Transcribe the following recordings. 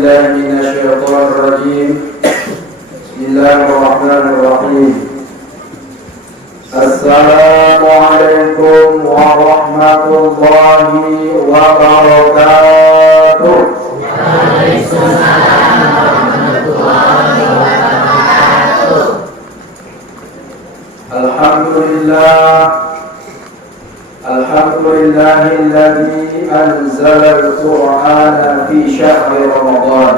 بالله من الشيطان الرجيم. بسم الله الرحمن الرحيم. السلام عليكم ورحمة الله وبركاته. Waalaikumsalam warahmatullahi wabarakatuh. Alhamdulillahilladzi anzalal Qur'ana fi syahri Ramadan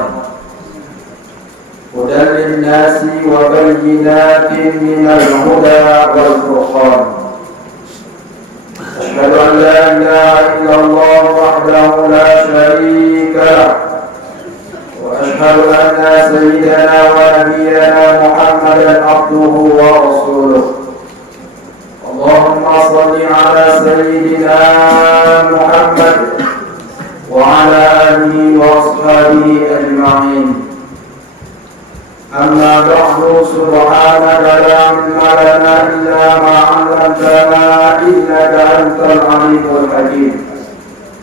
hudan linnasi wa bayyinatin minal huda wal furqan. Asyhadu an la ilaha illallah wahdahu la syarika lah wa asyhadu anna sayyidana wa nabiyyana Muhammadan abduhu wa rasuluh. Allahumma salli ala sayyidina Muhammad wa ala alihi wa ashabihi ajma'in. Amma ba'du, subhanaka la ilma lana illa ma 'allamtana innaka antal alimul hakim.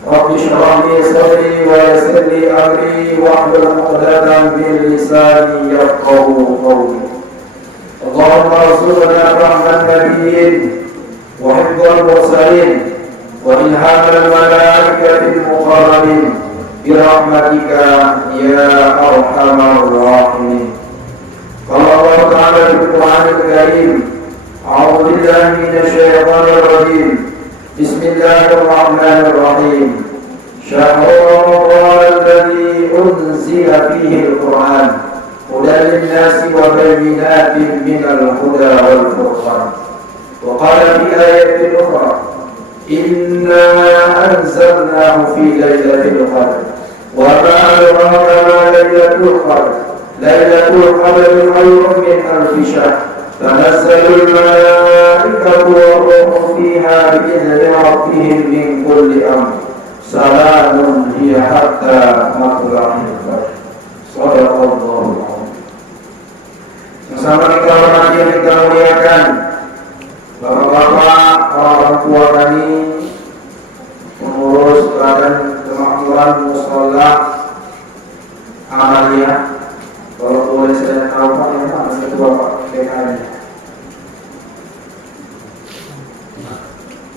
Rabbi shrah li sadri wa yassir li amri wahlul 'uqdatam min lisani yafqahu qawli. Allahumma arzuqna rahmatan nabiyyin wa hifdzal mursalin wa ilhamal malaikatil muqarrabin bi rahmatika ya arhamar rahimin. Qala Allah ta'ala fil Qur'anil Karim, a'udzu billahi minasyaitonir rajim. Bismillahirrahmanirrahim. Syahrul Ramadan alladzi unzila fihi al-Qur'an hudan lin-nasi wa bayyinatin minal huda wal furqan. Wa qala fi ayatin ukhra, inna anzalnahu fi lailatul qadr wa ma adraka ma lailatul qadr. Lailatul qadri khairun min alfi syahr. Tanazzalul malaikatu war-ruhu fiha bi'izni rabbihim min kulli amr. Salamun hiya hatta matla'il fajr. Shadaqallahul azim. Bersama kita hormati yang kita muliakan Bapak-bapak, orang tua kami, pengurus badan kemakmuran mushola Amalia. Kalau boleh saya tahu Pak, yang mana ketua Pak PKN?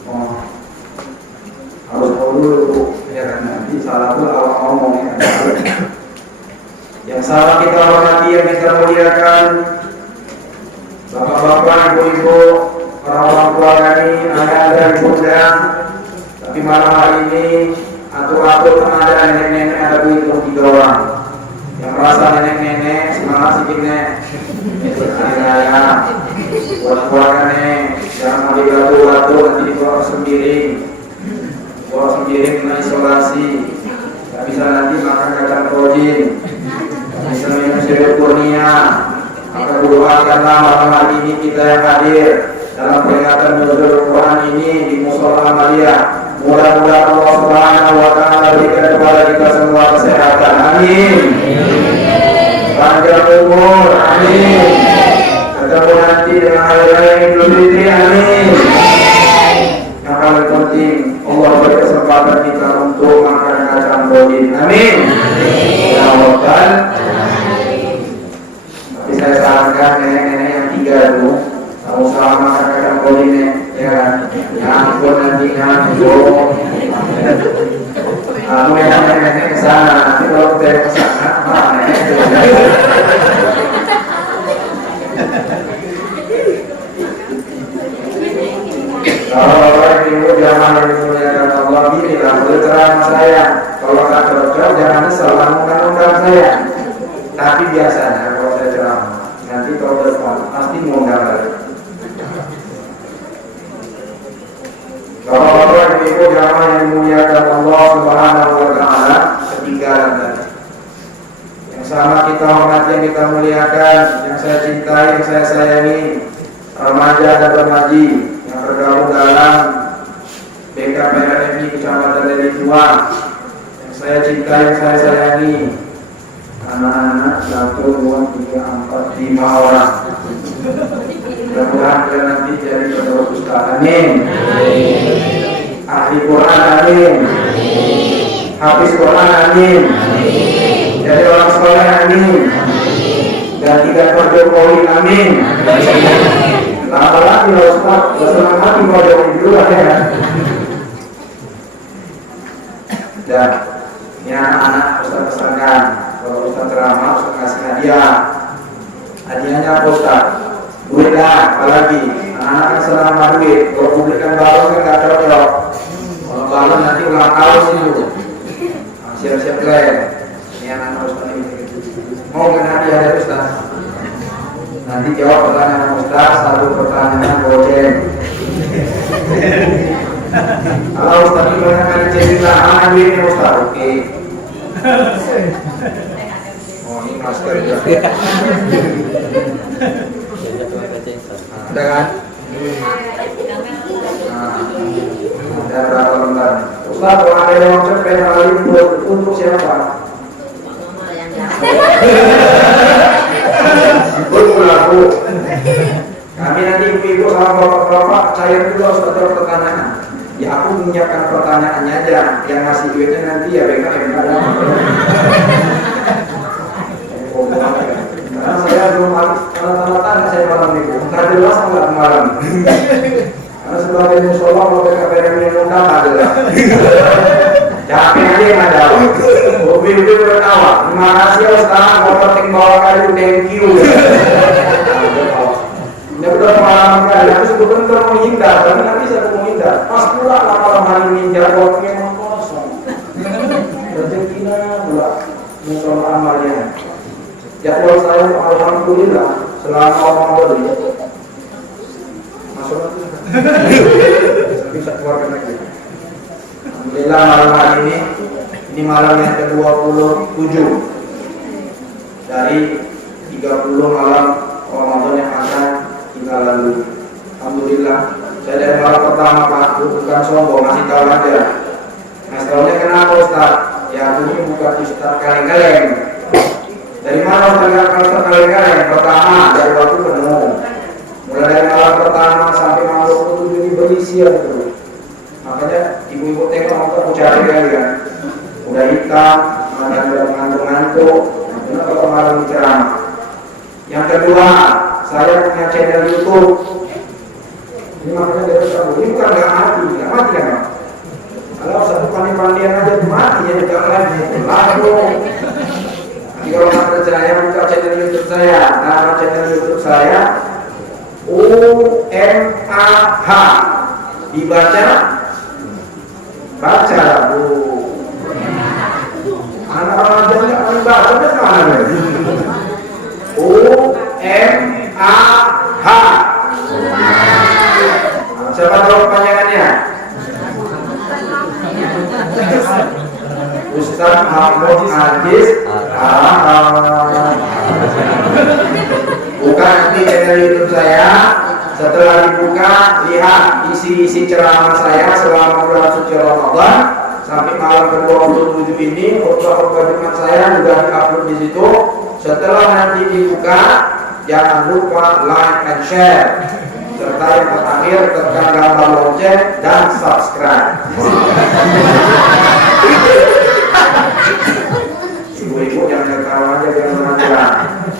Oh, harus tahu dulu ya kan, nanti salah tuh awal ngomongnya. Yang salah kita hormati, yang kita muliakan, bapak-bapak, ibu-ibu, orang tua kami, ayah dan bunda. Tapi malam hari ini atur-atur ada nenek-nenek, ada itu 3 orang. Yang merasa nenek-nenek, semangat sedikit nek. Hari raya, buat keluarga nek. Jangan ambil batu-batu, nanti dibawa sendiri. Bawa sendiri kena isolasi. Gak bisa nanti makan kacang projin. Gak bisa minum sirup kurnia. Maka doakanlah malam hari ini kita yang hadir dalam peringatan nuzul Quran ini di Mushola Amalia. Mudah-mudahan Allah Subhanahu wa ta'ala berikan kepada kita semua kesehatan. Amin. Panjang umur. Amin. Ketemu nanti dengan hari raya Idul Fitri. Amin. Yang paling penting, Allah beri kesempatan kita untuk makan kacang projin. Amin. Ya Allah. Tapi saya sarankan nenek-nenek yang 3 itu, kamu selama makan projin ya kan? Ya ampun nanti nganggur. Kamu yang nenek ke sana, nanti kalau kita ke sana, mana nenek? Kalau bapak ibu jangan dimuliakan Allah, inilah berterang saya. Kalau tak cocok jangan nyesel, undang-undang saya. Tapi biasanya kalau saya ceramah, nanti kalau depan pasti ngundang lagi. Bapak-bapak, ibu jamaah yang dimuliakan Allah Subhanahu wa ta'ala, ketinggalan tadi. Yang sama kita hormati, yang kita muliakan, yang saya cintai, yang saya sayangi, remaja dan remaji yang tergabung dalam BKPRMI Kecamatan Deli Tua, yang saya cintai, yang saya sayangi, anak-anak 1, 2, 3, 4, 5 orang. Mudah-mudahan kita nanti jadi penerus ustaz. Amin. Ahli Quran. Amin. Hafiz Quran. Amin. Jadi orang soleh, amin. Dan tidak Pak Jokowi, amin. Lama lagi ya Ustaz, bersenang hati mau jauh dulu ya. Dan ini anak-anak Ustaz pesankan, kalau Ustaz ceramah, Ustaz kasih hadiah. Hadiahnya apa Ustaz? Duit lah, apalagi anak-anak kan selama duit. Kalau belikan balon kan gak cocok. Kalau balon nanti ulang tahun itu. Siap-siap kalian. Ini anak-anak Ustaz ini. Mau kan hadiah ya Ustaz? Nanti jawab pertanyaan Ustaz, satu pertanyaan goceng. Kalau Ustaz ini banyak kali cerita, anak duitnya Ustaz, oke. Oh ini masker juga. Ada kan? Ada berapa lembar? Ustaz, kalau ada yang cepet hal ini untuk siapa? Betul aku. Kami nanti ibu-ibu sama bapak-bapak cair dulu harus ada pertanyaan. Ya aku menyiapkan pertanyaannya aja. Yang ngasih duitnya nanti ya BKM. Karena saya belum habis tanda-tanda saya malam minggu. Entah jelas enggak malam. Karena sebagai musola kalau BKM yang undang adalah. Capek aja yang ada. Mobil-mobil bertawa. Terima kasih Ustaz. Mau penting bawa kayu. Thank you. Ini udah pengalaman kali. Aku sebetulnya menghindar. Tapi nanti saya menghindar. Pas pula malam hari ini jadwalnya memang kosong. Rezekinya pula musola amalnya. Jadwal saya alhamdulillah selama Ramadan ini masuk bisa keluarkan lagi. Alhamdulillah malam hari ini malam yang ke-27 dari 30 malam Ramadan yang akan kita lalui. Alhamdulillah saya dari malam pertama Pak, bukan sombong, masih tahu aja. Mas tahunya kenapa Ustaz? Ya ini bukan Ustaz kaleng-kaleng. Dari mana Ustaz kaleng-kaleng? Pertama dari waktu penuh. Mulai dari malam pertama sampai malam 27 ini berisian terus. Makanya ibu-ibu tengok untuk mencari kalian. Udah hitam, ada udah ngantuk-ngantuk. Kenapa kalau malam ceramah? Yang kedua, saya punya channel YouTube. Ini makanya dari kamu. Ini bukan nggak mati kan? Kalau satu pandai-pandaian aja mati ya tidak lagi. Lalu, kalau nggak percaya buka channel YouTube saya. Nama channel YouTube saya UMAH. Dibaca, baca Bu. Anak-anak jangan baca itu mana? UMAH. Siapa tahu kepanjangannya? Ustaz Mahmud Aziz Ahmad. Buka nanti channel YouTube saya. Setelah dibuka, lihat isi-isi ceramah saya selama bulan suci Ramadan sampai malam ke-27 ini. Khutbah-khutbah Jumat saya juga di-upload di situ. Setelah nanti dibuka, jangan lupa like and share. Serta yang terakhir tekan gambar lonceng dan subscribe. Ibu-ibu jangan ketawa aja, jangan marah.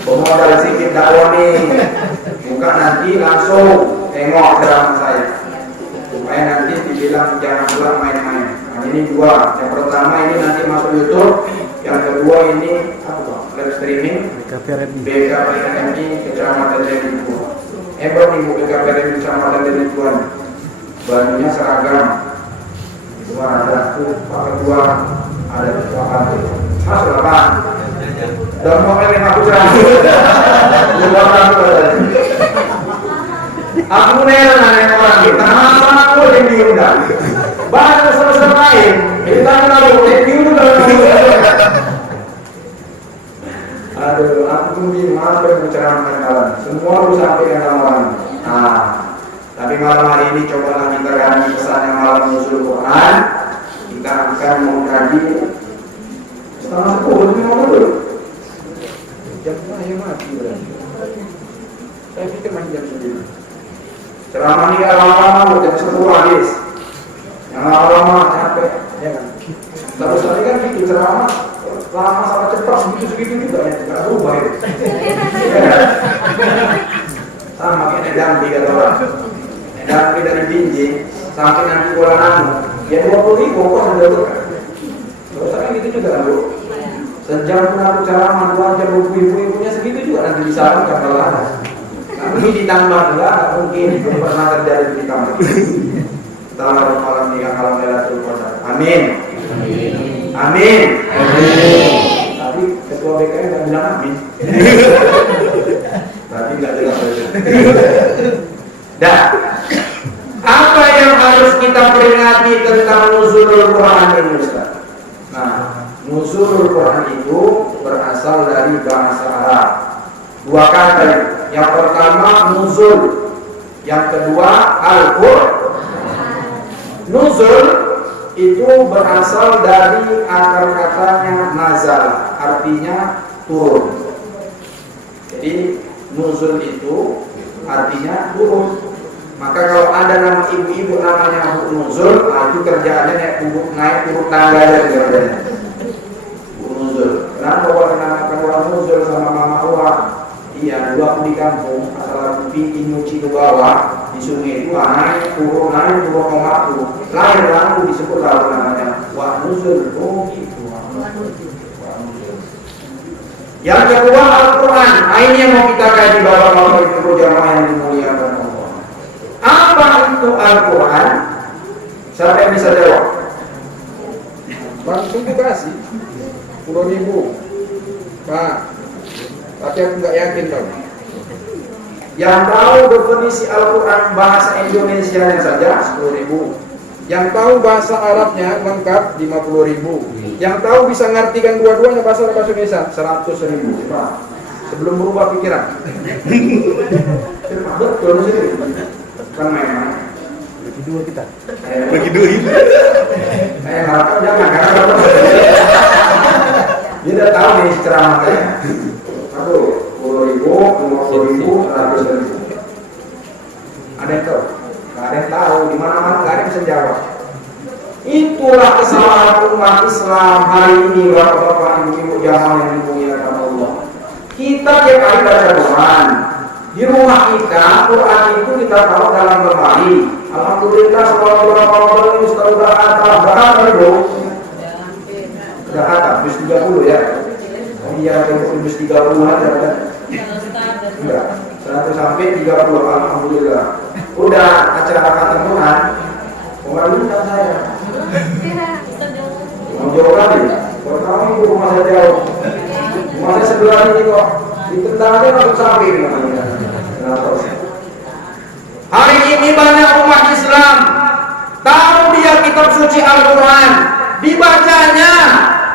Pemodal sedikit dakwah nih. Buka nanti langsung tengok ceramah saya. Supaya nanti dibilang jangan pulang main-main. Nah, ini dua. Yang pertama ini nanti masuk YouTube. Yang kedua ini apa? Live streaming BKPRMI Kecamatan Delipuan. Hebat nih Bu BKPRMI Kecamatan Delipuan. Bajunya seragam. Dua ada Pak Ketua, ada Ketua Kantor. Masuk apa? Dan mau kalian aku ceramah. Aku nanya orang kita, kenapa aku yang diundang? Bahkan selesai lain, kita lalu yang diundang. Aduh, aku bingung apa yang menceramahkan kawan. Semua harus sampaikan amalan. Nah, tapi malam hari ini cobalah kita ganti pesan yang malam musul Quran. Kita akan mengkaji setengah 10 dulu. Jam yang mati berarti. Saya pikir masih jam 9. Ceramah ini lama-lama jam 10 habis. Yang lama-lama capek, ya kan? Terus tadi kan itu ceramah lama sama cepat segitu juga ya, nggak berubah itu. Ya. Sama kayak Dambi kata orang. Dambi dari Binjai sampai nanti Kuala Namu, ya 20.000 kok sudah dekat. Terus kan gitu juga kan Bu. Sejam pun aku ceramah 2 jam ibu-ibunya segitu juga nanti disarankan kalau ada. Ini ditambah enggak mungkin, belum pernah terjadi ditambah. Selamat malam di malam Lailatul Qadar. Amin. Amin. Tapi ketua BKN nggak bilang amin. Tapi nggak jelas aja. Dah. Apa yang harus kita peringati tentang nuzulul Quran ini Ustaz? Nah, nuzulul Quran itu berasal dari bahasa Arab. 2 kata. Yang pertama nuzul, yang kedua al-Qur'an. Nuzul itu berasal dari akar katanya nazal, artinya turun. Jadi nuzul itu artinya turun. Maka kalau ada nama ibu-ibu namanya Bu Nuzul, nah itu kerjaannya naik turun tangga aja kerjanya. Bu Nuzul. Kenapa dinamakan orang Nuzul sama Mama Hawa? Iya, dulu aku di kampung, asal aku pergi nyuci ke bawah di sungai itu naik turun waktu lahir aku disebut kalau namanya Wa Nuzul. Oh gitu. Yang kedua Al-Quran. Nah, ini yang mau kita kaji bapak-bapak ibu jamaah yang dimuliakan Allah. Apa itu Al-Quran? Siapa yang bisa jawab? Langsung dikasih 10.000 Pak. Tapi aku nggak yakin tau. Yang tahu definisi Al-Quran bahasa Indonesia saja 10.000. Yang tahu bahasa Arabnya lengkap 50.000. Yang tahu bisa ngartikan dua-duanya bahasa Indonesia 100.000. Sebelum berubah pikiran. Betul sih. Kan main. Bagi 2 kita. Bagi 2 ini. Saya harapkan jangan karena dia udah tahu nih ceramah saya. Aduh, 10.000, 50.000, 100.000. Ada yang tahu? Nggak ada yang tahu. Di mana-mana nggak ada yang bisa jawab. Itulah kesalahan umat Islam hari ini, bapak-bapak, ibu-ibu jamaah yang dimuliakan Allah. Kita tiap hari baca Quran. Di rumah kita, Quran itu kita taruh dalam lemari. Alhamdulillah, sekolah Ramadan ini sudah khatam. Berapa itu? Sudah khatam, bis 30 ya. Oh iya, bis 30 aja kan? Enggak, 100 sampai 30, alhamdulillah. Udah acara khatam Quran. Kemarin kan saya. Mau jauh lagi? Pertama itu rumah saya jauh. Rumah saya sebelah ini kok. Ditendang aja langsung sampai namanya. Hari ini banyak umat Islam tahu dia kitab suci Al-Quran, dibacanya,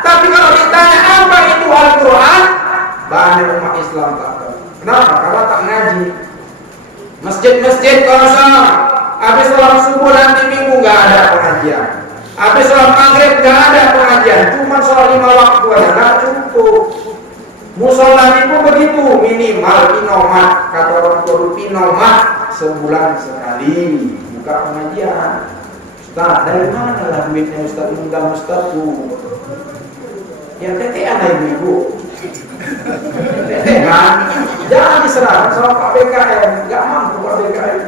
tapi kalau ditanya apa itu Al-Quran, banyak umat Islam tak tahu. Kenapa? Karena tak ngaji. Masjid-masjid kosong. Habis sholat subuh nanti minggu nggak ada pengajian. Habis sholat maghrib nggak ada pengajian. Cuma sholat 5 waktu aja nggak cukup. Musola itu begitu, minimal pinomat, kata orang tua pinomat sebulan sekali buka pengajian. Ustaz, dari mana lah duitnya Ustaz undang Ustaz tuh? Ya tetean lah ibu. Tetean, jangan diserahkan sama Pak BKM, nggak mampu Pak BKM.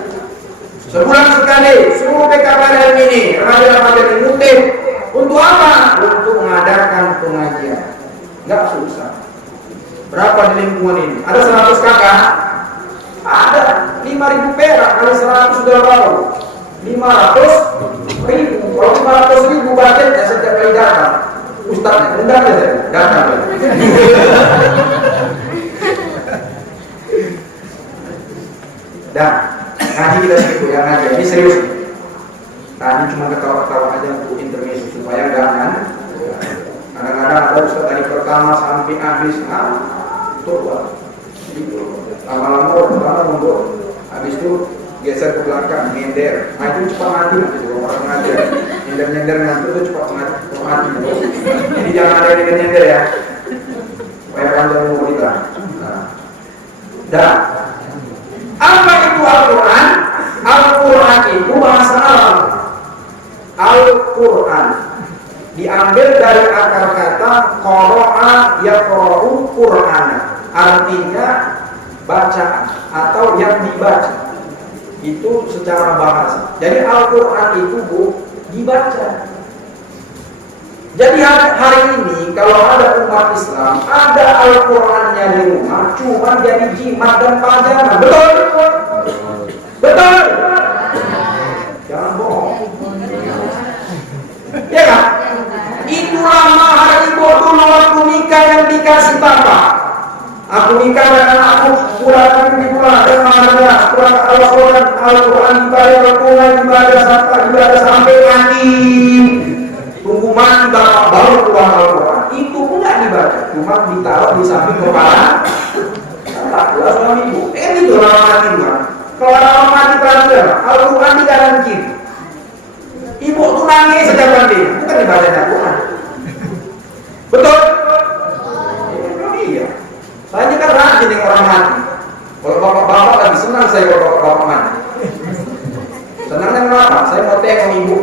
Sebulan sekali, seluruh BKM ini, remaja-remaja ini mutih. Untuk apa? Untuk mengadakan pengajian. Nggak susah. Berapa di lingkungan ini? Ada 100 kakak? Ada 5.000 perak kali 100 sudah berapa? 500.000. Kalau 500.000 budgetnya setiap kali datang, Ustaznya undang aja datang. Dan ngaji kita segitu ya, ngaji ini serius. Tadi cuma ketawa-ketawa aja untuk intermezzo supaya jangan. Kadang-kadang ada Ustaz dari pertama sampai habis turun. Lama-lama pertama mundur. Habis itu geser ke belakang, nyender. Nah itu cepat mati nanti orang ngajar. Nyender-nyender ngantuk itu cepat mati. Jadi jangan ada yang nyender ya. Supaya panjang umur kita. Dan apa itu Al-Quran? Al-Quran itu bahasa Arab. Al-Quran. Di diambil dari akar kata qara'a yaqra'u Qur'ana, artinya baca atau yang dibaca. Itu secara bahasa. Jadi Al-Quran itu dibaca. Jadi hari ini kalau ada umat Islam, ada Al-Qurannya di rumah, cuma jadi jimat dan pajangan. Betul? Betul? Jangan bohong. Ya kan? Itulah mahar ibu dulu waktu nikah yang dikasih bapak. Aku nikah dengan aku, pulang di pulang dan maharnya, pulang Al-Quran dibayar, tunai dibayar sampai mati. Tunggu mati bapak baru keluar Al-Quran. Itu pun nggak dibaca, cuma ditaruh di samping kepala. Tak puas suami ibu. Itu orang mati kan. Kalau orang mati perhatian, Al-Quran di kanan kiri. Ibu tuh nangis sejak mandi, bukan dibaca Al-Quran. Betul? Iya. Saya ini kan rajin dengan orang mati. Kalau bapak-bapak lagi senang saya kalau bapak-bapak mati. Senangnya kenapa? Saya mau tengok ibu.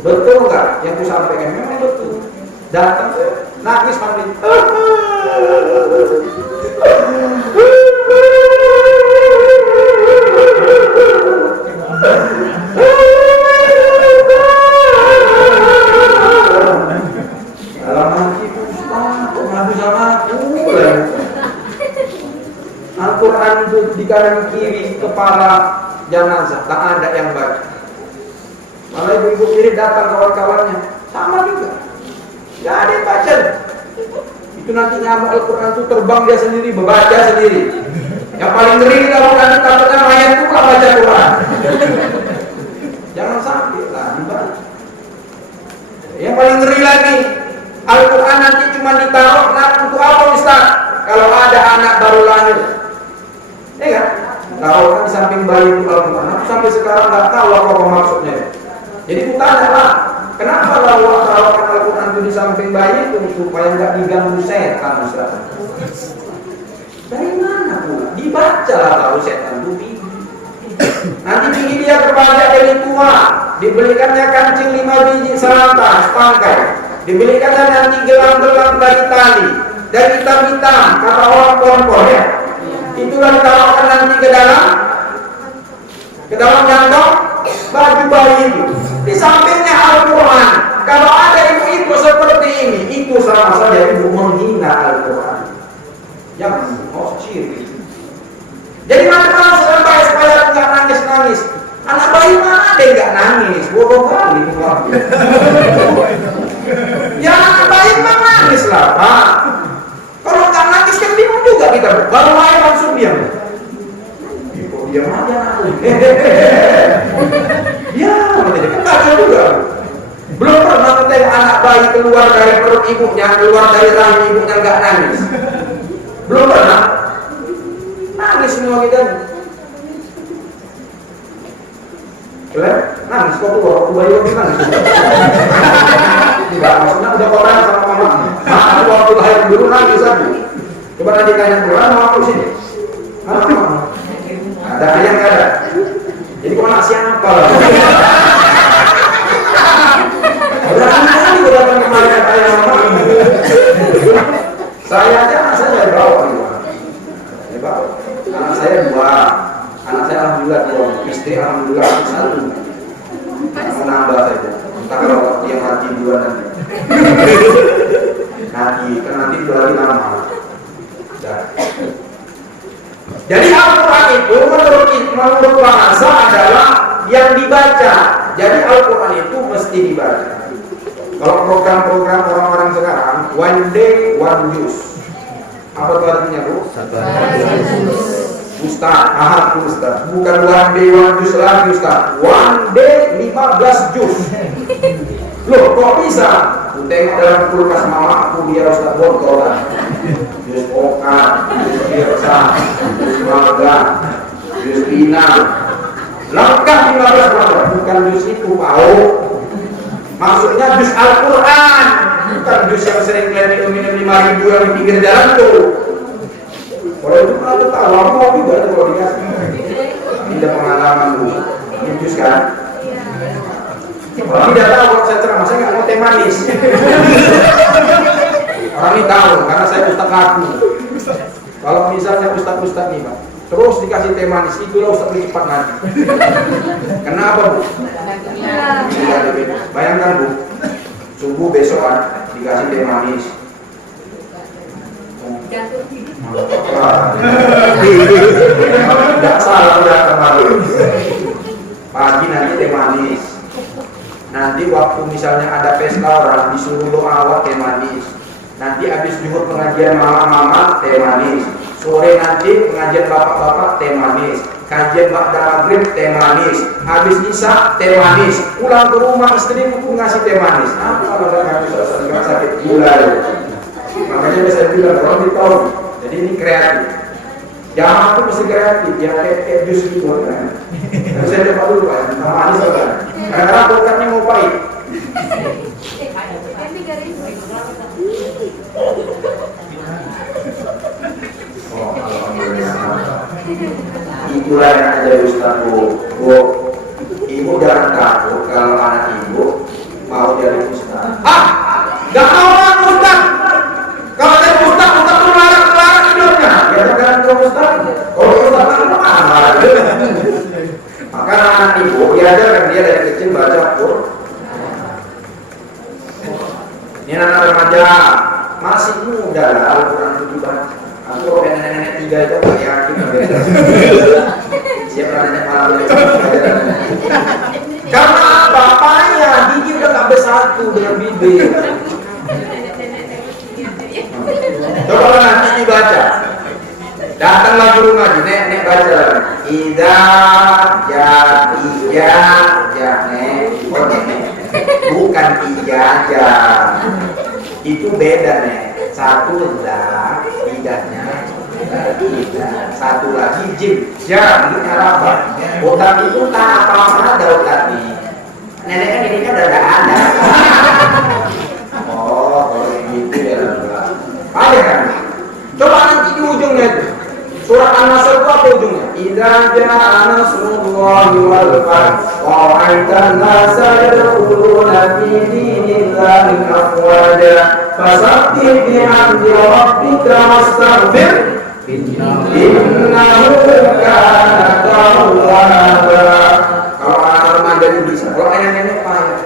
Betul nggak? Yang aku sampaikan memang betul. Datang nangis mandi. Dalam hati kok ngadu sama aku. Al-Quran itu di kanan kiri kepala jenazah, tak ada yang baca. Malah ibu-ibu kiri datang kawan-kawannya, sama juga. Gak ada yang baca. Itu nanti nyamuk Al-Quran itu terbang dia sendiri, membaca sendiri. Yang paling ngeri kalau nanti takutnya mayat itu kan baca Quran. Jangan sampai lah dibaca. Yang paling ngeri lagi, Al-Quran nanti cuma ditaruh untuk apa Ustaz? Kalau ada anak baru lahir, ya kan? Taruh kan di samping bayi itu Al-Quran. Aku sampai sekarang nggak tahu apa maksudnya. Jadi aku tanya lah, kenapa Allah taruhkan Al-Quran itu di samping bayi itu supaya nggak diganggu setan Ustaz? Dari mana pula? Dibaca lah tahu setan itu. Nanti tinggi dia kepada dari tua, dibelikannya kancing 5 biji selantas pangkai, dibelikannya nanti gelang-gelang dari tali, dari hitam-hitam kata orang pohon ya. Itulah ditaruhkan nanti ke dalam kantong baju bayi itu. Di sampingnya Al-Quran. Kalau ada ibu-ibu seperti ini, itu sama saja ibu menghina Al-Quran. Yang mau ciri. Jadi mana supaya nggak nangis-nangis. Anak bayi mana ada nggak nangis? Bodoh kali itu. Ya anak bayi mah nangis lah, Pak. Kalau nggak nangis kan bingung juga kita. Baru main langsung diam. Kok diam aja? Ya, kan kacau juga. Belum pernah ketemu anak bayi keluar dari perut ibunya, keluar dari rahim ibunya nggak nangis. Belum pernah. Nangis semua kita. Nangis kok keluar bayi nangis. Tidak, maksudnya udah koran sama mama. Aku waktu lahir dulu nangis aku. Coba nanti tanya keluar sama aku sini. Ada ayah nggak ada. Jadi kau anak siapa lah? Udah kali udah datang kembali ke ayah mama. Saya aja anak saya dari bawah juga. Dari bawah. Anak saya 2. Anak saya alhamdulillah 2. Istri alhamdulillah 1. Mau nambah saja. Entah kalau dia mati duluan nanti. Nanti itu lagi lama. Jadi Al-Quran itu menurut bahasa adalah yang dibaca. Jadi Al-Quran itu mesti dibaca. Kalau program-program orang-orang sekarang, one day one juice. Apa itu artinya, Bu? Ustaz. Bukan one day one juice lagi, Ustaz. One day 15 juz. Loh, kok bisa? Aku tengok dalam kulkas mama aku, dia Ustaz botolan. Jus oka, jus birsa, jus malga, jus pinang. Lengkap 15 macam. Bukan jus itu, Pak. Maksudnya jus Al-Quran. Bukan jus yang sering kalian minum 5.000 yang di pinggir jalan tuh. Kalau itu pernah tahu, aku mau juga itu kalau dikasih. Tidak pengalaman dulu. Ini jus kan? Orang tidak tahu kalau saya ceramah, saya nggak mau teh manis. Orang ini tahu karena saya ustaz aku. Kalau misalnya ustaz nih Pak, terus dikasih teh manis, itulah ustaz lebih cepat nanti. Kenapa Bu? Bayangkan Bu, subuh besokan dikasih teh manis. Tidak salah udah kemarin. Pagi nanti teh manis. Nanti waktu misalnya ada pesta orang disuruh doa teh manis. Nanti habis zuhur pengajian mama-mama teh manis. Sore nanti pengajian bapak-bapak teh manis. Kajian ba'da maghrib teh manis. Habis isya teh manis. Pulang ke rumah istri pun ngasih teh manis. Apa kalau kami sakit gula? Makanya saya bilang orang tahu. Jadi ini kreatif. Jangan tuh mesti kreatif, jangan kayak jus gitu kan. Saya coba dulu Pak, sama manis kan. Karena kulkasnya mau pahit. Oh, itulah yang ada Ustaz Bu. Ibu jangan takut kalau anak ibu mau jadi Ustaz. Gak mau kan Ustaz? Kalau jadi Ustaz tuh larang hidupnya. Ya jangan ke Ustaz. Kalau Ustaz kan marah. Maka anak ibu diajarkan dia dari kecil baca Quran. Ini anak remaja masih muda lah Al-Quran itu dibaca. Atau nenek-nenek 3 itu gak yakin. Siapa nenek malam itu? Karena bapaknya gigi udah gak bersatu dengan bibir. Coba nanti dibaca. Datanglah guru ngaji, nek baca. Ida nek. Oh nek. Bukan ijazah. Itu beda nek. Satu dah, idahnya. Satu lagi jim. Itu apa? Otak itu tak apa-apa ada otak ini. Nenek kan ini kan udah ada. Oh, kalau gitu ya. Ada kan? Coba nanti di ujungnya itu. Surat An-Nasr itu apa ujungnya? Idza jaa nasrullahi wal fath wa ra'aitan nasa yadkhuluna fi dinillahi afwaja fasabbih bihamdi rabbika wastaghfir innahu kana tawwaba. Kalau anak remaja itu bisa, kalau nenek-nenek payah.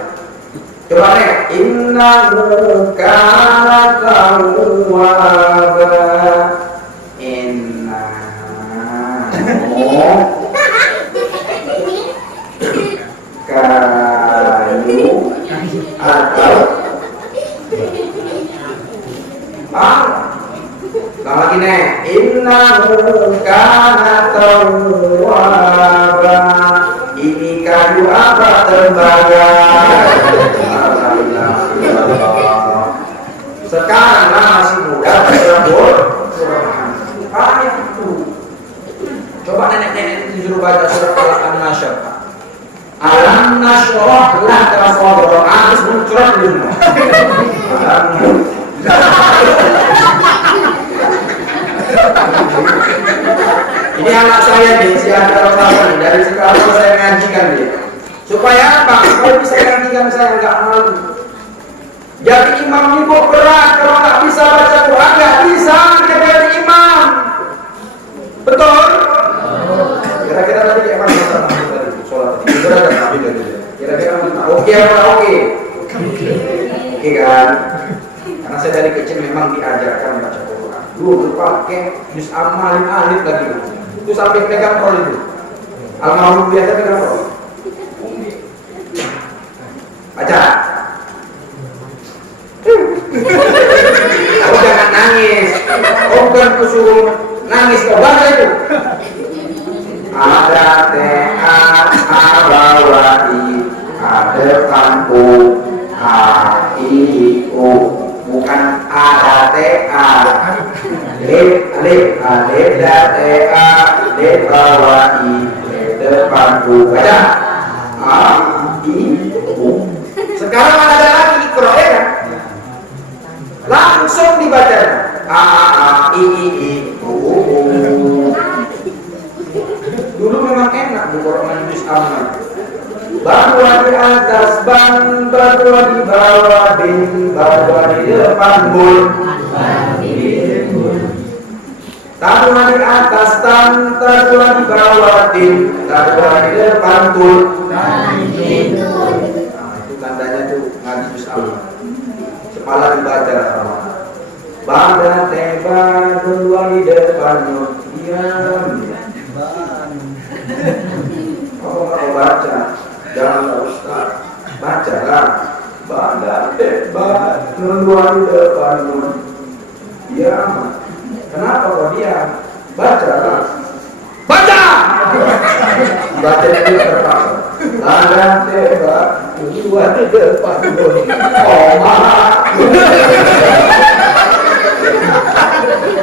Coba nek, innahu kana tawwaba. Kayu atau lagi nih innahu kana tawwaba. Ini kayu apa tembaga? Sekarang masih muda tersebut. Coba nenek-nenek disuruh baca surat Al-Nasr. Alam nashrah laka sadrak. Harus muncrat dulu. Ini anak saya nih, si Andal Fasan. Dari sekarang saya ngajikan dia. Supaya apa? Supaya bisa ngajikan saya nggak malu. Jadi imam ini kok berat. Kalau nggak bisa baca Quran nggak bisa jadi imam. Betul? Kira-kira tadi kayak mana tadi sholat kira-kira oke apa oke kan? Karena saya dari kecil memang diajarkan baca Quran. Dulu pakai juz amalin alif lagi. Itu sampai pegang roll itu. Almarhum biasa pegang roll. Baca. Oh jangan nangis. Oh bukan kusuruh nangis kau baca itu. Ada TA abawati ada kampung AIU bukan ada TA alif da TA bawati depanku baca AIU. Sekarang ada lagi Iqra ya kan? Langsung dibaca AIU. Dulu memang enak buku Quran juz amal. Bahwa di atas berdua di bawah bin, berdua di depan bul. Tadua di atas tan, tadua di bawah tin, tadua di depan tul. Nah, itu tandanya tuh ngaji juz awal. Semalam dibaca sama. Bada teba dua di depan nur. Diam. Oh, kalau baca, jangan Ustaz. Bacalah. Bada teba dua di depan nur. Diam. Kenapa kok diam? Bacalah. Baca. Bacanya juga terpaksa. Bada teba dua di depan nur. Oh,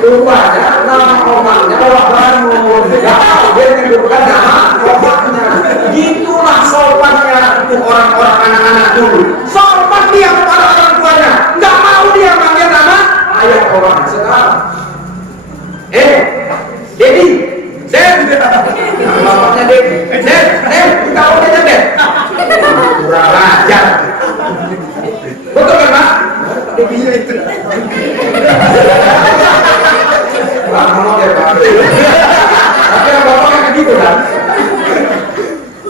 rupanya nama omaknya orang bangun. Dia menyebutkan nama omaknya. Gitulah sopannya untuk orang-orang anak-anak dulu. Sopan dia kepada orang tuanya. Nggak mau dia manggil nama ayah orang. Sekarang Dedi, Ded, bapaknya Dedi, Ded, kita udah Ded. Kurang ajar. Betul kan Pak? Dedi itu. Pak, ngomong ya Pak. Tapi yang bapak kan gitu kan.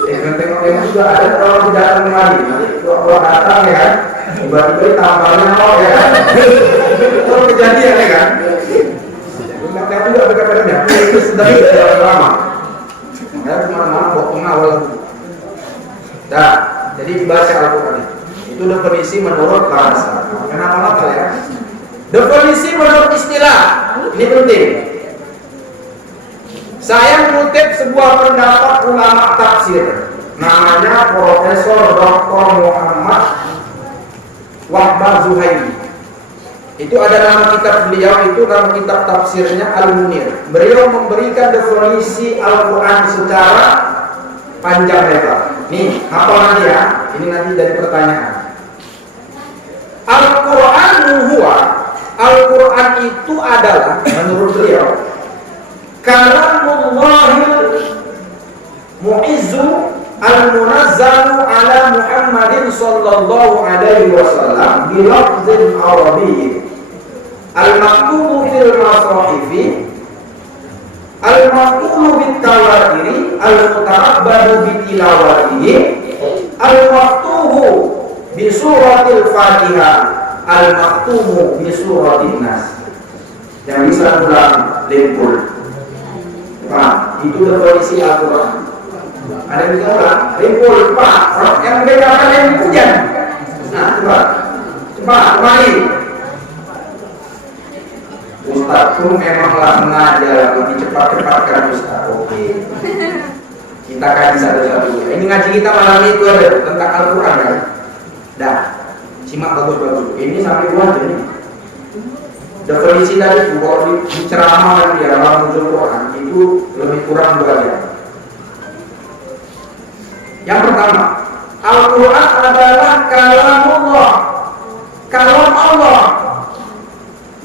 Tengok-tengok juga ada orang di dalam kemari. Nanti kalau datang ya kan, tiba-tiba tampaknya ya kan. Itu kejadian ya kan. Tengok juga berkata-katanya. Itu sedang tidak lama. Makanya kemana-mana bawa pengawal. Nah, jadi dibaca Al-Quran itu definisi menurut bahasa. Kenapa ya? Definisi menurut istilah. Ini penting. Saya mengutip sebuah pendapat ulama tafsir, namanya Profesor Dr. Muhammad Wahbah Zuhaili. Itu ada nama kitab beliau, itu nama kitab tafsirnya Al-Munir. Beliau memberikan definisi Al-Quran secara panjang lebar. Nih, apa nanti ya? Ini nanti dari pertanyaan. Al-Quran huwa, Al-Quran itu adalah menurut beliau Kalamullahil mu'izzu al-munazzalu ala Muhammadin sallallahu alaihi wasallam bilafzin arabiyyin al-maktubu fil masahifi al-maktubu bit-tawatiri al-muta'abbadu bitilawatihi al-maktubu bi suratil Fatihah al-maktubu bi suratin Nas. Yang bisa ulang lempul. Pak, itu definisi Al-Quran. Ada yang bisa ulang lempul, Pak. Yang membedakan yang hujan. Nah, coba kembali. Ustaz pun memanglah sengaja lebih cepat-cepatkan Ustaz. Oke. Kita kaji satu-satu. Ini ngaji kita malam itu ada tentang Al-Quran kan. Dah, simak bagus-bagus. Ini sampai buat ini. Definisi tadi itu kalau di ceramah dan di dalam nuzul Quran itu lebih kurang 2 jam. Yang pertama, Al-Quran adalah kalamullah, kalam Allah,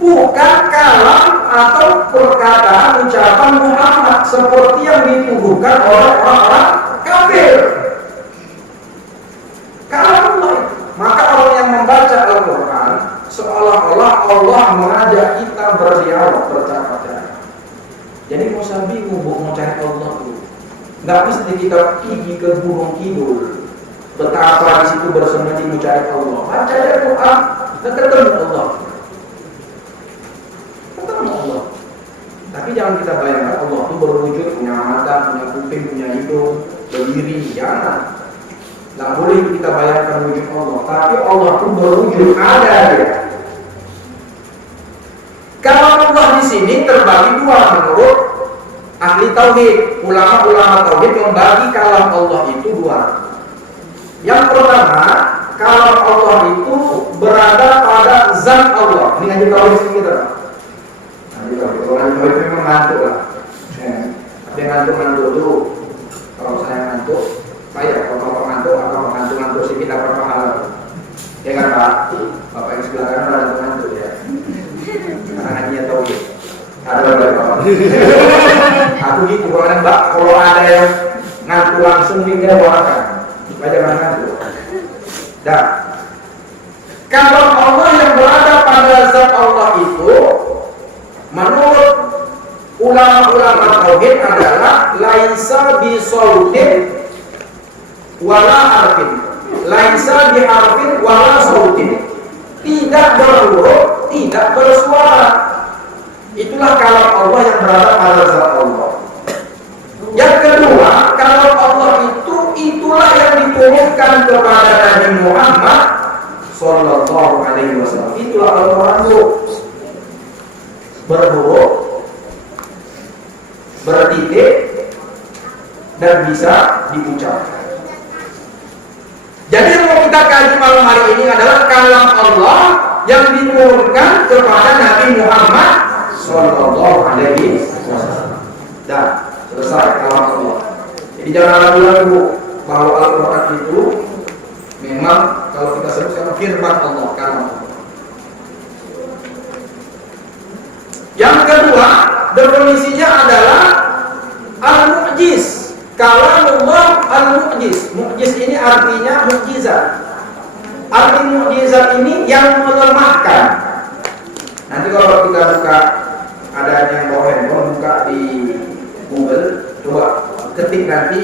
bukan kalam atau perkataan ucapan Muhammad seperti yang dituduhkan oleh orang-orang kafir. Kalamullah. Maka orang yang membaca Al-Quran seolah-olah Allah mengajak kita berdialog, bercakap-cakap. Jadi mau bingung mau cari Allah dulu. Nggak mesti kita pergi ke gunung kidul. Betapa di situ bersembunyi mencari Allah. Baca ya Quran, dan ketemu Allah. Ketemu Allah. Tapi jangan kita bayangkan Allah itu berwujud punya mata, punya kuping, punya hidung, berdiri. Jangan. Nggak boleh kita bayangkan wujud Allah. Tapi Allah itu berwujud, ada dia. Kalau Allah di sini terbagi 2 menurut ahli tauhid. Ulama-ulama tauhid membagi kalam Allah itu 2. Yang pertama, kalam Allah itu berada pada zat Allah. Ini ngaji tauhid sedikit lah. Ngaji tauhid, orang tauhid memang ngantuk lah. Tapi ngantuk-ngantuk dulu. Kalau saya ngantuk, payah. Kalau bapak ngantuk, atau ngantuk-ngantuk sedikit dapat pahala. Ya kan Pak? Bapak yang sebelah kanan ada ngantuk ya. Karena ngajinya tauhid. Ada berapa? Aku gitu, Mbak. Kalau ada yang ngantuk langsung dia bawakan. Supaya jangan ngantuk. Dan kalau Allah yang berada pada zat Allah itu, menurut ulama-ulama tauhid adalah laisa bisautin wala harfin, laisa biharfin wala sautin, tidak berhuruf, tidak bersuara. Itulah kalam Allah yang berada pada zat Allah. Yang kedua, kalam Allah itulah yang diturunkan kepada Nabi Muhammad Sallallahu Alaihi Wasallam. Itulah Al-Quran itu berhuruf, bertitik, dan bisa diucapkan. Jadi yang mau kita kaji malam hari ini adalah kalam Allah yang diturunkan kepada Nabi Muhammad Sallallahu Alaihi Wasallam. Dan selesai kalam Allah. Jadi jangan ragu-ragu bahwa Al-Quran itu memang kalau kita sebutkan firman Allah, kalam Allah. Yang kedua, definisinya adalah al-mu'jiz. Kalamullah al-mu'jiz. Mu'jiz ini artinya mukjizat. Arti mukjizat ini yang melemahkan. Nanti kalau kita buka, ada yang bawa handphone, buka di Google, coba ketik nanti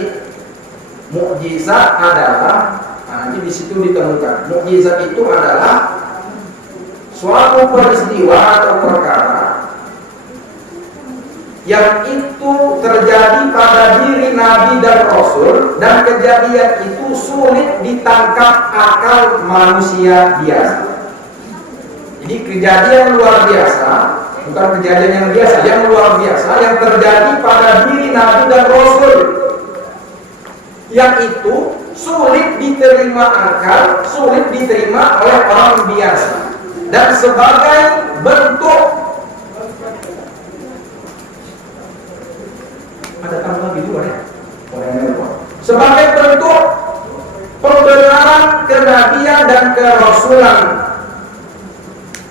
mukjizat adalah, nanti di situ ditemukan. Mukjizat itu adalah suatu peristiwa atau perkara yang itu terjadi pada diri Nabi dan Rasul, dan kejadian itu sulit ditangkap akal manusia biasa. Jadi kejadian luar biasa, bukan kejadian yang biasa, yang luar biasa yang terjadi pada diri Nabi dan Rasul, yang itu sulit diterima akal, sulit diterima oleh orang biasa, dan sebagai bentuk ada tambah lagi dua ya. Sebagai bentuk pembenaran kenabian dan kerasulan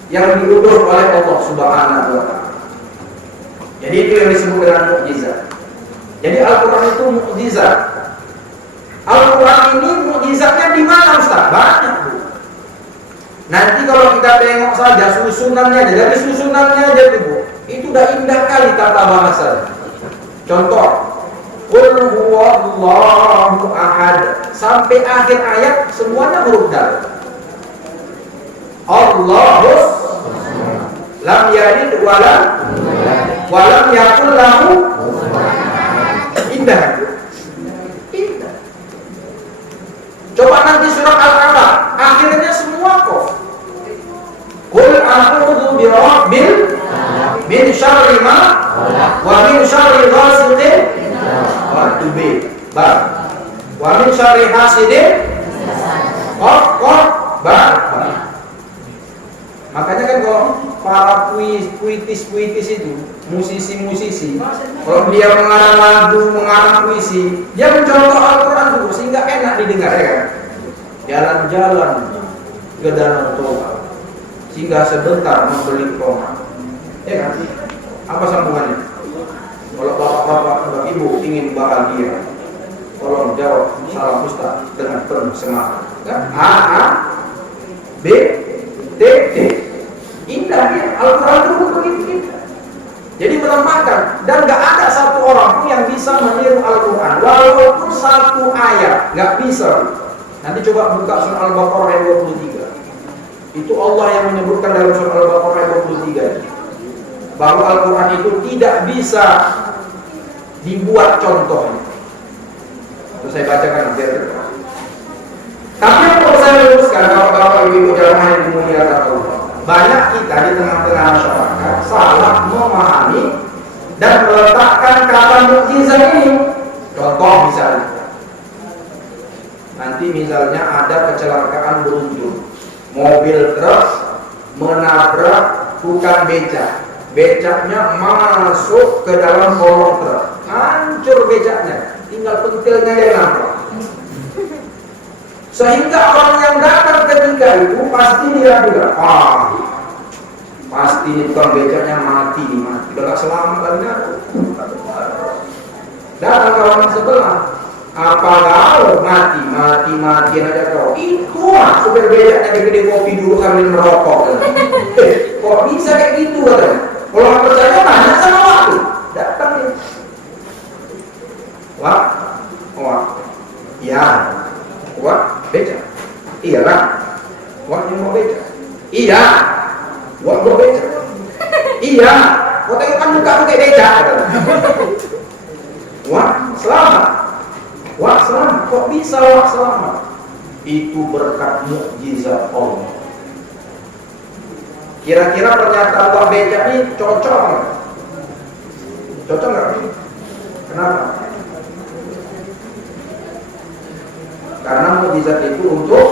yang diutus oleh Allah Subhanahu wa Ta'ala. Jadi itu yang disebut dengan mukjizat. Jadi Al-Quran itu mukjizat. Al-Quran ini mukjizatnya di mana Ustaz? Banyak Bu. Nanti kalau kita tengok saja susunannya aja, dari susunannya aja Bu, itu udah indah kali tata bahasanya. Contoh, Qul huwallahu ahad, sampai akhir ayat semuanya huruf dal. Allahus lam yalid walam yakul lahu. Indah. Indah. Coba nanti surat Al-Alaq, akhirnya semua kok. Qul a'udzu birabbil min syarri ma wa min syarri ghasiqin wa min syarri hasidin ba. Makanya kan kalau para puitis itu, musisi-musisi, kalau dia mengarang lagu, mengarang puisi, dia mencontoh Al-Quran dulu sehingga enak didengar, ya kan? Jalan-jalan ke danau Toba sehingga sebentar membeli koma. Ya kan? Apa sambungannya? Kalau bapak-bapak dan ibu ingin bahagia, tolong jawab salam Ustaz dengan penuh semangat. Kan? A, B, T, T. Indah ya, Al-Quran itu begitu. Jadi melemahkan, dan gak ada satu orang pun yang bisa meniru Al-Quran walaupun satu ayat, gak bisa. Nanti coba buka surah Al-Baqarah ayat 23. Itu Allah yang menyebutkan dalam surah Al-Baqarah ayat 23 bahwa Al-Quran itu tidak bisa dibuat contohnya. Itu saya bacakan biar terang. Tapi yang perlu saya luruskan, kalau bapak ibu jamaah yang dimuliakan Allah, banyak kita di tengah-tengah masyarakat salah memahami dan meletakkan kata mukjizat ini. Contoh misalnya, nanti misalnya ada kecelakaan beruntun, mobil truk menabrak tukang becak, becaknya masuk ke dalam kolong truk, hancur becaknya, tinggal pentilnya yang nampak. Sehingga orang yang datang ketika itu pasti dia bilang, pasti ini tukang becaknya mati, udah gak selamat lagi. Datang kawan sebelah, Apa kau mati aja kau? Itu lah supir becaknya gede kopi dulu sambil merokok. Kok bisa kayak gitu katanya? Kalau nggak percaya tanya sama waktu. Datang nih. Wah, iya. Wah, becak. Iya lah. Wah, yang mau becak. Iya. Wah, mau becak. Iya. Kau tengok kan muka kayak becak. Wah, selamat. Wah, selamat. Kok bisa wah selamat? Itu berkat mukjizat Allah. Kira-kira pernyataan wah becak ini cocok nggak? Cocok nggak? Kenapa? Karena mukjizat itu untuk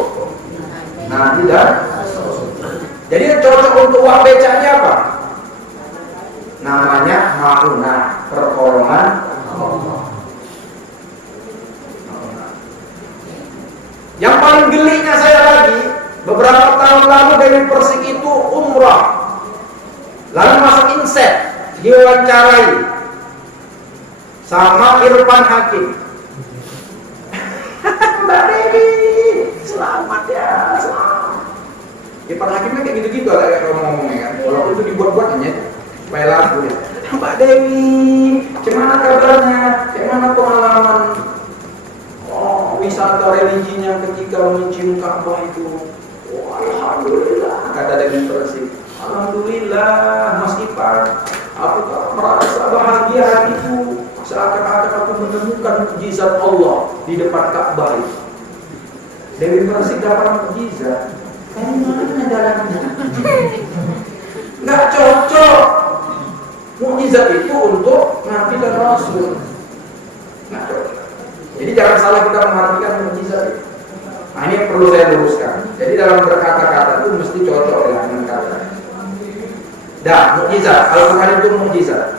nabi dan jadi yang cocok untuk wah becaknya apa? Namanya maunah, pertolongan Allah. Yang paling geliknya saya lagi, beberapa tahun lalu dari Persik itu umrah, lalu masuk inset, diwawancarai sama Irfan Hakim. Mbak Dewi, selamat ya, selamat. Irfan Hakimnya kayak gitu-gitu kayak ngomongnya kan, walaupun itu dibuat-buat aja supaya lagu ya. Mbak Dewi, gimana kabarnya? Gimana pengalaman wisata religinya ketika mencium Ka'bah itu? Oh, alhamdulillah, kata Dewi Persik. Alhamdulillah, Mas Ipar, aku merasa bahagia hatiku seakan-akan aku menemukan mukjizat Allah di depan Ka'bah itu. Dewi Persik dapat mukjizat. Mana jalannya? Nggak cocok. Mukjizat itu untuk Nabi dan Rasul. Nggak cocok. Jadi jangan salah kita mengartikan mukjizat. Nah, ini yang perlu saya luruskan. Jadi dalam berkata-kata itu mesti cocok dengan kata. Dan mukjizat, Al-Quran itu mukjizat.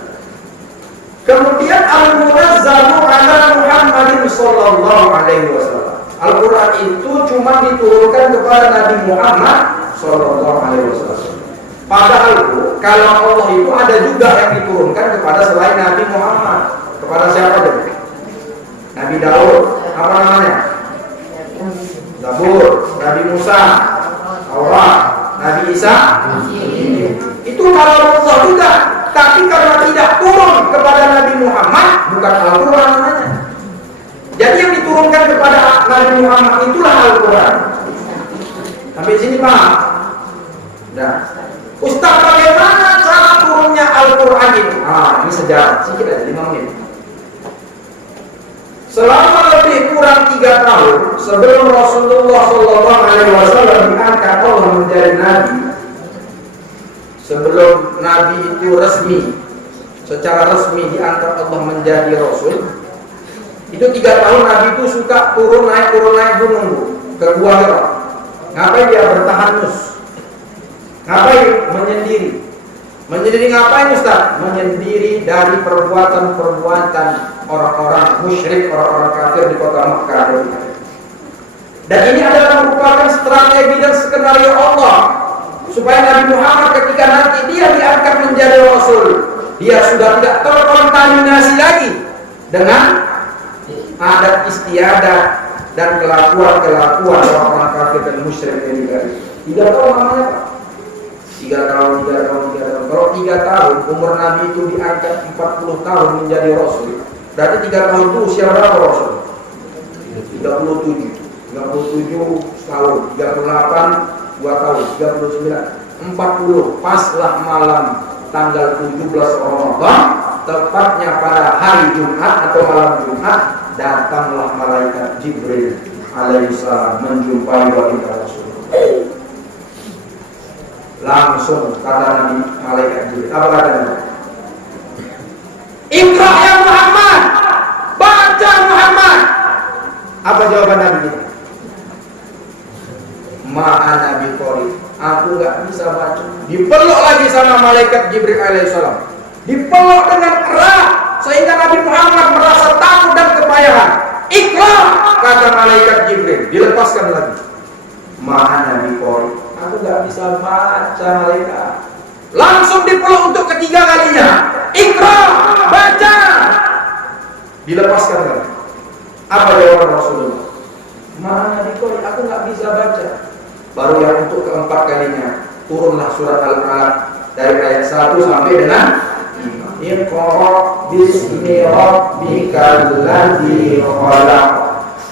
Kemudian Al-Munazzalu ala Muhammadin sallallahu alaihi wasallam. Al-Quran itu cuma diturunkan kepada Nabi Muhammad sallallahu alaihi wasallam. Padahal kalau Allah itu ada juga yang diturunkan kepada selain Nabi Muhammad. Kepada siapa aja? Nabi Daud, apa namanya? Zabur, Nabi Musa, Taurat, Nabi Isa. Itu kalau Allah juga, tapi karena tidak turun kepada Nabi Muhammad, bukan Al-Quran namanya. Jadi yang diturunkan kepada Nabi Muhammad itulah Al-Quran. Sampai sini paham? Nah, Ustaz, bagaimana cara turunnya Al-Quran itu? Ini sejarah, sedikit aja, 5 menit. Selama lebih kurang 3 tahun sebelum Rasulullah SAW diangkat Allah menjadi Nabi, sebelum Nabi itu resmi, secara resmi diangkat Allah menjadi Rasul, itu 3 tahun Nabi itu suka turun naik gunung ke Gua Hira. Ngapain dia bertahanus? Ngapain? Menyendiri ngapain Ustaz? Menyendiri dari perbuatan-perbuatan orang-orang musyrik, orang-orang kafir di kota Makkah. Dan ini adalah merupakan strategi dan skenario Allah supaya Nabi Muhammad ketika nanti dia diangkat menjadi Rasul, dia sudah tidak terkontaminasi lagi dengan adat istiadat dan kelakuan orang-orang kafir dan musyrik yang juga. 3 tahun namanya Pak. 3 tahun. Kalau 3 tahun umur Nabi itu diangkat 40 tahun menjadi Rasul, berarti 3 tahun itu usia berapa Rasul? 37 tahun, 38 2 tahun, 39 40. Paslah malam tanggal 17 Ramadan, tepatnya pada hari Jumat atau malam Jumat, datanglah malaikat Jibril alaihissalam menjumpai baginda Rasul. Langsung kata Nabi malaikat Jibril, apa katanya? Iqra ya Muhammad, baca Muhammad. Apa jawaban Nabi? Ma'ana biqori, aku nggak bisa baca. Dipeluk lagi sama malaikat Jibril alaihissalam, dipeluk dengan erat sehingga Nabi Muhammad merasa takut dan kepayahan. Iqra, kata malaikat Jibril, dilepaskan lagi. Ma'ana biqori, aku nggak bisa baca malaikat. Langsung dipeluk untuk ketiga kalinya. Iqra, baca. Dilepaskan lagi. Apa jawaban Rasulullah? Mana dikoi, aku nggak bisa baca. Baru yang untuk keempat kalinya turunlah surat Al-Alaq dari ayat 1 sampai dengan 5. Iqra bismi rabbikal ladzi khalaq.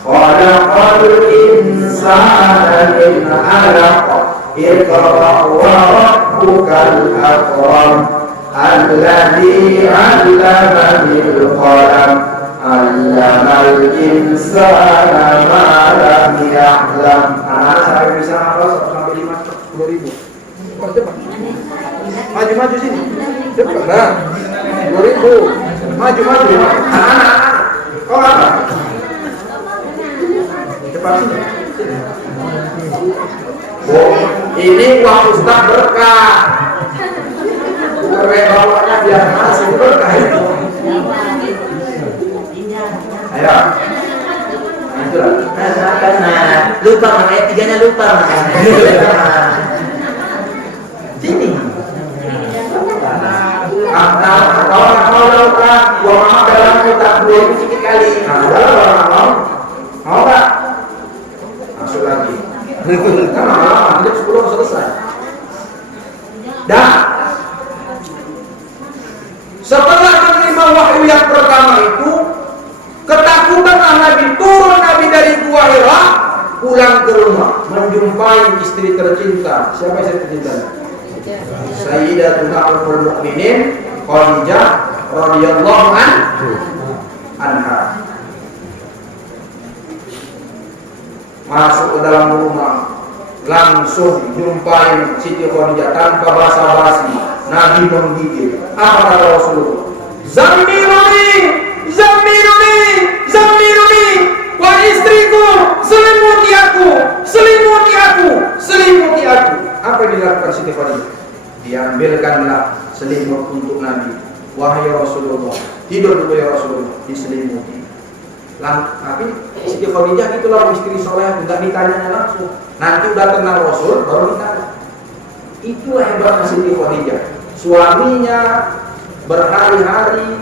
Khalaqal insana min 'alaq. Iqra wa rabbukal akram. Alladzi 'allama bil qalam. 'Allamal insana ma lam ya'lam. Anak sampai bisa hafal 1 sampai 5 10.000. Cepat. Maju sini. Cepat. Nah. 10.000. Maju. Anak. Kau apa? Cepat sini. Oh, ini uang Ustaz berkah. Bukan bawanya biar masih berkah itu. Ayo. Karena lupa makanya 3-nya lupa makanya. Sini. Kalau gua mama dalam kita dua sedikit kali. Mau nggak? Masuk lagi. Kan lama, 10 selesai. Dah. Setelah menerima wahyu yang pertama itu, ketakutanlah Nabi, turun Nabi dari Gua Hira, pulang ke rumah, menjumpai istri tercinta. Siapa istri tercinta? Sayyidatuna Ummul Mukminin Khadijah radhiyallahu anha. Masuk ke dalam rumah, langsung jumpai Siti Khadijah tanpa basa-basi. Nabi menggigil. Apa kata Rasulullah? Zammiluni, wahai istriku, selimuti aku. Apa yang dilakukan Siti Khadijah? Diambilkanlah selimut untuk Nabi. Wahai Rasulullah, tidur dulu ya Rasulullah, diselimuti. Tapi Siti Khadijah itulah istri soleh, tidak ditanya langsung. Nanti udah kenal Rasul, baru ditanya. Itulah hebatnya Siti Khadijah. Suaminya berhari-hari,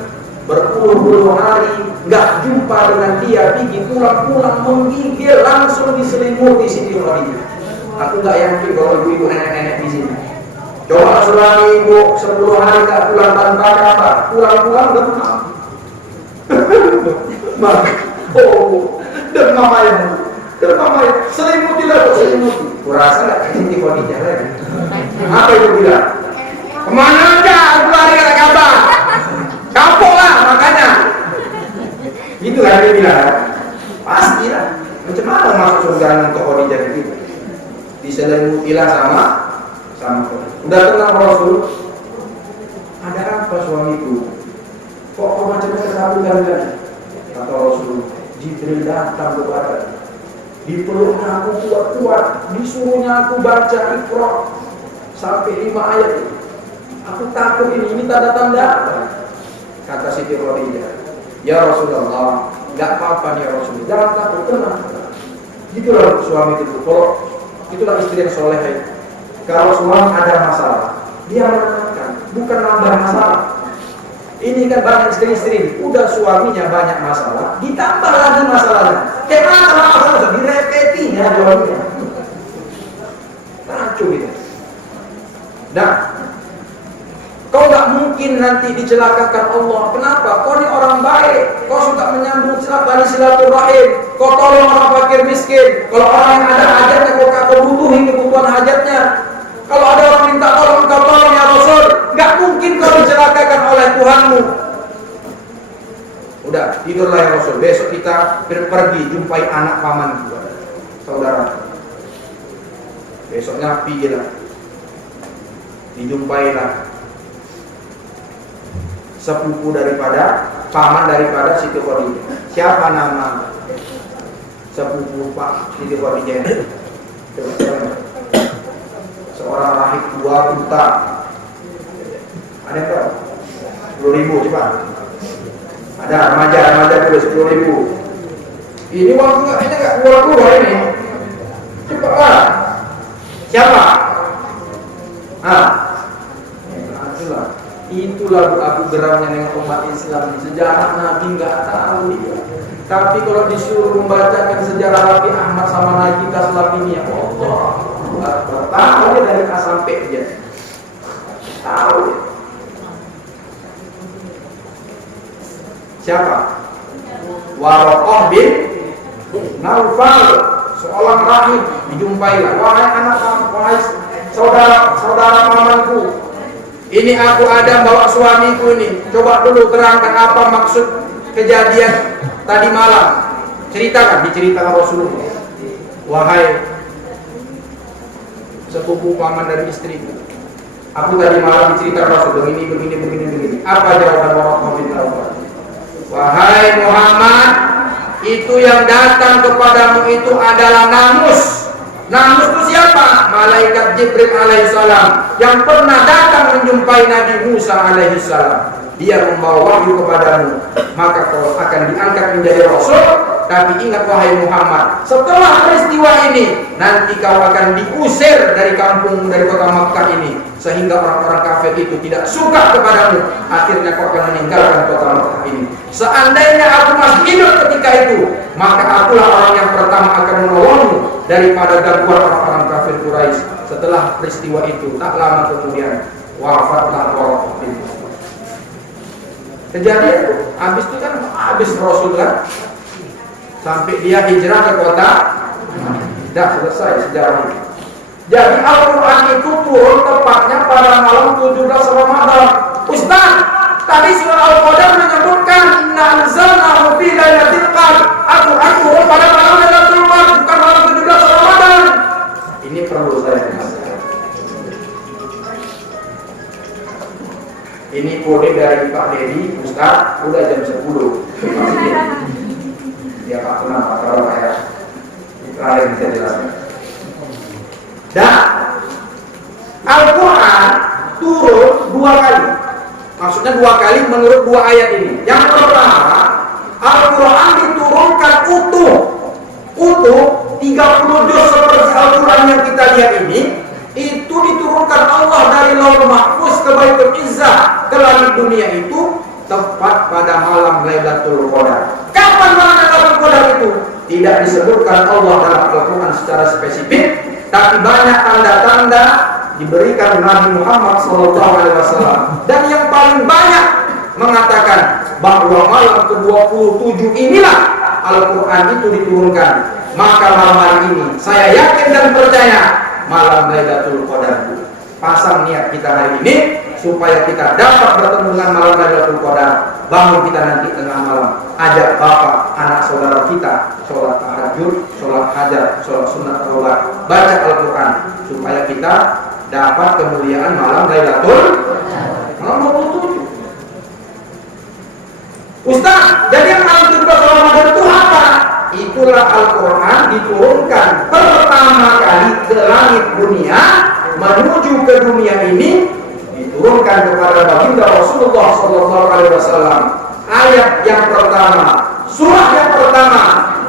berpuluh-puluh hari nggak jumpa dengan dia, pergi pulang-pulang menggigil, langsung diselimuti Siti Khadijah. Aku nggak yakin kalau ibu-ibu nenek-nenek di sini. Coba suami ibu 10 hari nggak pulang tanpa kabar, pulang-pulang demam. Demam ayam, selimutilah, selimuti. Kurasa nggak kayak Siti Khadijah lagi. Apa itu bilang? Kemana aja? Aku lari ada kabar. Kapok lah makanya. Itu kan dia bilang. Pasti lah. Macam mana masuk surga untuk Khadijah gitu? Diselimutilah sama Khadijah. Udah kenal Rasul. Ada apa suamiku? Kok macam ketakutan kan? Kata Rasul, Jibril datang kepada, dipeluknya aku kuat-kuat, disuruhnya aku baca Iqra sampai 5 ayat. Aku takut ini tanda-tanda. Kata Siti Khadijah, ya Rasulullah, nggak apa-apa nih ya Rasulullah, jangan takut, tenang. Itulah suami itu. Kalau itulah istri yang soleh. Kalau suami ada masalah, dia menenangkan, bukan nambah masalah. Ini kan banyak istri-istri, udah suaminya banyak masalah, ditambah lagi masalahnya. Kayak masalah direpeti ya suaminya. Kacau gitu. Nah, kau nggak mungkin nanti dicelakakan Allah. Kenapa? Kau ini orang baik. Kau suka menyambung silaturahim. Kau tolong orang fakir miskin. Kalau orang yang ada hajatnya, kau butuhin kebutuhan hajatnya. Kalau ada orang minta tolong, kau tolong ya Rasul. Nggak mungkin kau dicelakakan oleh Tuhanmu. Udah, tidurlah ya Rasul. Besok kita pergi jumpai anak paman juga, saudara. Besoknya pergilah, dijumpailah sepupu daripada paman daripada Siti Khadijah. Siapa nama sepupu Pak Siti Khadijah? Seorang rahib 2 juta. Ada berapa? 10.000 coba. Ada remaja dulu 10.000. Ini uang nggak keluar ini. Cepatlah. Siapa? Itulah Abu Geramnya dengan umat Islam. Sejarah Nabi nggak tahu dia. Tapi kalau disuruh membacakan sejarah Raffi Ahmad sama Nagita Slavini, ya Allah, tahu dia dari A sampai Z. Tahu dia. Siapa? Waraqah bin Naufal, seorang rahib. Dijumpailah, wahai anak, wahai saudara pamanku, ini aku Adam bawa suamiku ini. Coba dulu terangkan apa maksud kejadian tadi malam. Ceritakan, diceritakan Rasulullah. Wahai sepupu paman dari istriku, aku tadi malam diceritakan Rasul begini. Apa jawaban Waraqah bin Naufal? Wahai Muhammad, itu yang datang kepadamu itu adalah Namus. Namus itu siapa? Malaikat Jibril alaihissalam yang pernah datang menjumpai Nabi Musa alaihissalam. Dia membawa wahyu kepadamu, maka kau akan diangkat menjadi Rasul. Tapi ingat wahai Muhammad, setelah peristiwa ini nanti kau akan diusir dari kampung, dari kota Makkah ini, sehingga orang-orang kafir itu tidak suka kepadamu. Akhirnya kau akan meninggalkan kota Makkah ini. Seandainya aku masih hidup ketika itu, maka akulah orang yang pertama akan menolongmu daripada gangguan orang-orang kafir Quraisy. Setelah peristiwa itu, tak lama kemudian wafatlah Waraqah bin Naufal. Kejadian itu, habis itu kan habis Rasul kan, sampai dia hijrah ke kota, dah selesai sejarah ini. Jadi Al-Quran itu turun tepatnya pada malam 17 Ramadan. Ustaz, tadi surah Al-Qadar menyebutkan inna anzalnahu fi lailatul qadar. Al-Quran turun pada malam Lailatul Qadar, bukan malam 17 Ramadan. Ini perlu saya jelaskan. Ini kode dari Pak Dedi, Ustaz, udah jam 10. Ya Pak, kenapa? Kalau kayak terakhir bisa jelaskan. Dan Al-Quran turun 2 kali. Maksudnya 2 kali menurut 2 ayat ini. Yang pertama, Al-Quran diturunkan utuh 30 juz seperti Al-Quran yang kita lihat ini. Itu diturunkan Allah dari Lauhul Mahfuz ke Baitul Izzah ke langit dunia itu tepat pada malam Lailatul Qadar. Kapan malam Lailatul Qadar itu? Tidak disebutkan Allah dalam Al-Quran secara spesifik, tapi banyak tanda-tanda diberikan Nabi Muhammad SAW. Dan yang paling banyak mengatakan bahwa malam ke-27 inilah Al-Quran itu diturunkan. Maka malam hari ini saya yakin dan percaya malam Lailatul Qadar. Pasang niat kita hari ini supaya kita dapat bertemu dengan malam Lailatul Qadar. Bangun kita nanti tengah malam, ajak bapak, anak saudara kita sholat tahajud, sholat hajat, sholat sunat rawat, baca Al-Quran supaya kita dapat kemuliaan malam Lailatul Qadar. Ustaz, jadi yang malam 17 Ramadan itu apa? Itulah Al-Quran diturunkan pertama kali ke langit dunia, menuju ke dunia ini, diturunkan kepada baginda Rasulullah SAW. Ayat yang pertama, surah yang pertama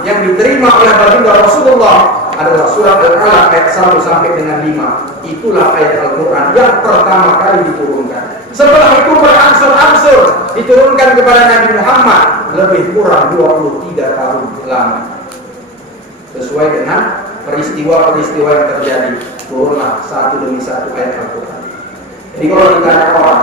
yang diterima oleh baginda Rasulullah adalah surah Al-Alaq ayat 1 sampai dengan 5. Itulah ayat Al-Quran yang pertama kali diturunkan. Setelah itu berangsur-angsur diturunkan kepada Nabi Muhammad lebih kurang 23 tahun lama. Sesuai dengan peristiwa-peristiwa yang terjadi, turunlah satu demi satu ayat Al-Quran. Jadi kalau ditanya orang,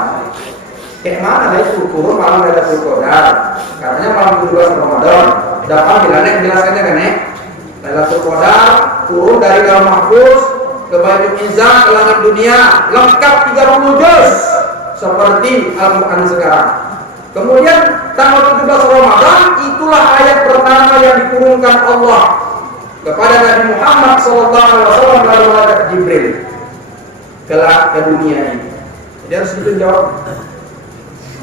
kayak mana itu turun malam Lailatul Qadar? Katanya malam 17 Ramadan. Dapat bilangnya menjelaskannya kan ya? Lailatul Qadar turun dari Lauhul Mahfuz ke Baitul Izzah ke langit dunia, lengkap 30 juz seperti Al-Quran sekarang. Kemudian tanggal 17 Ramadan itulah ayat pertama yang diturunkan Allah kepada Nabi Muhammad SAW melalui malaikat Jibril ke dunia ini. Jadi harus dijawab.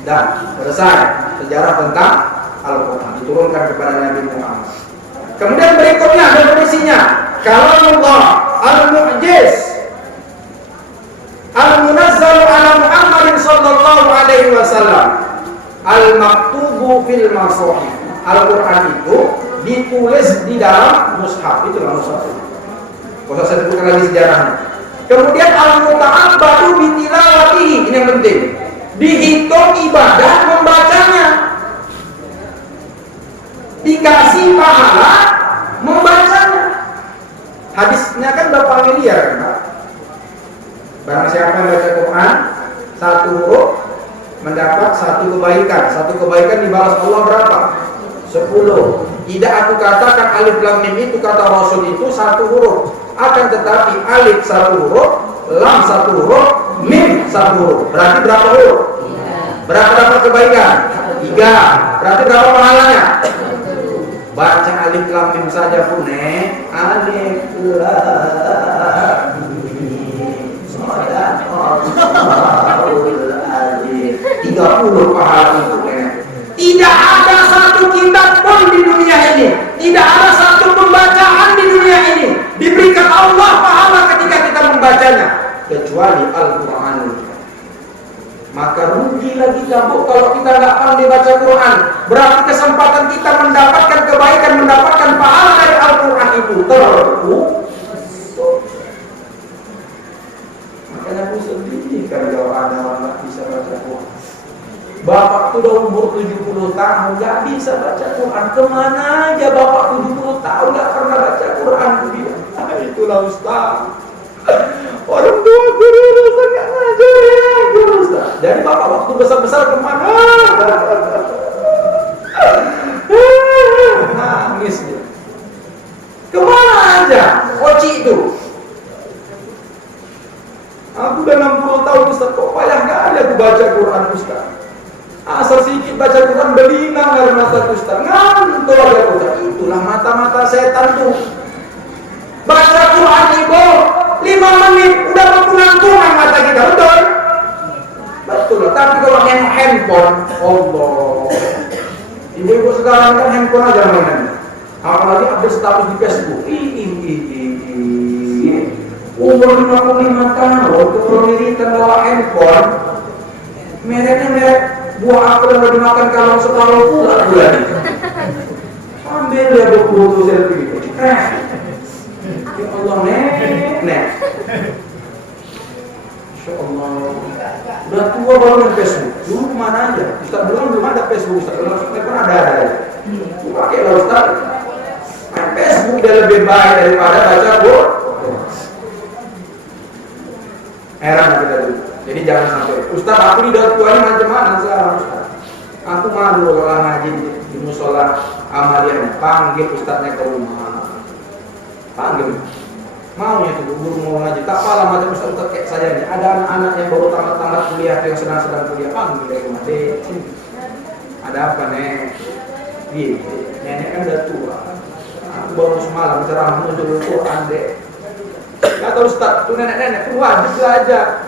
Dan selesai sejarah tentang Al-Quran diturunkan kepada Nabi Muhammad. Kemudian berikutnya definisinya, kalamullah al-mu'jiz al-munazzal ala Muhammadin sallallahu alaihi wasallam al-maktubu fil masahif. Al-Quran itu ditulis di dalam mushaf, itulah mushaf. Kalau saya sebutkan lagi sejarahnya. Kemudian al-muta'abbadu bi tilawatihi, ini yang penting. Dihitung ibadah membacanya. Dikasih pahala membacanya. Hadisnya kan udah familiar kan? Barang siapa yang baca Quran satu huruf mendapat satu kebaikan. Satu kebaikan dibalas Allah berapa? 10. Tidak aku katakan alif lam mim itu kata Rasul itu satu huruf. Akan tetapi alif satu huruf, lam satu huruf, mim satu huruf. Berarti berapa huruf? Berapa dapat kebaikan? 3. Berarti berapa pahalanya? Baca alif lam mim saja pun alif lam mim 30 pahala itu. Tidak ada satu kitab pun di dunia ini, tidak ada satu pembacaan di dunia ini diberikan Allah pahala ketika kita membacanya kecuali Al-Quranul Karim. Maka rugilah kita kalau kita nggak pandai baca Quran. Berarti kesempatan kita mendapatkan kebaikan, mendapatkan pahala dari Al-Quran itu terputus. Makanya aku sedih kalau ada orang nggak bisa baca Quran. Bapak tuh udah umur 70 tahun gak bisa baca Quran. Kemana aja bapak 70 tahun gak pernah baca Quran tuh dia. Itulah Ustaz. Orang tua guru Ustaz gak ngajar ya guru Ustaz. Jadi bapak waktu besar-besar kemana? Nangis dia. Kemana aja? Koci itu. Aku udah 60 tahun Ustaz, kok payah gak ada aku baca Quran Ustaz. Asal sedikit baca Quran belinang dari mata Ustaz. Ngantuk aja Ustaz. Itulah mata-mata setan tuh. Baca Quran itu 5 menit udah berkunang-kunang mata kita, betul? Betul. Tapi kalau main handphone, Allah. Ibu-ibu sekarang kan handphone aja mainan. Apalagi update status di Facebook. Umur 55 tahun, kalau militan bawa handphone, mereknya merek buah apel yang udah dimakan kalau separuh pula bulan. Ambil dia berfoto selfie gitu. Ya Allah nek. Insya Allah. Udah tua baru main Facebook. Dulu mana aja? Ustaz belum ada Facebook. Ustaz belum ada. Pakai lah Ustaz. Main Facebook dia lebih baik daripada baca Quran. Heran kita dulu. Jadi jangan sampai Ustaz aku di dalam tua ini macam mana sekarang Ustaz? Aku malu kalau ngaji di musola amaliyah. Panggil Ustaznya ke rumah. Panggil. Maunya tuh guru mau ngaji. Tak apalah macam Ustaz kayak saya ini. Ada anak-anak yang baru tamat kuliah yang sedang kuliah. Panggil ke rumah. Ada apa nek? Gitu. Nenek kan udah tua. Aku baru semalam ceramah untuk Quran dek. Kata Ustaz, tuh nenek-nenek tuh wajib belajar.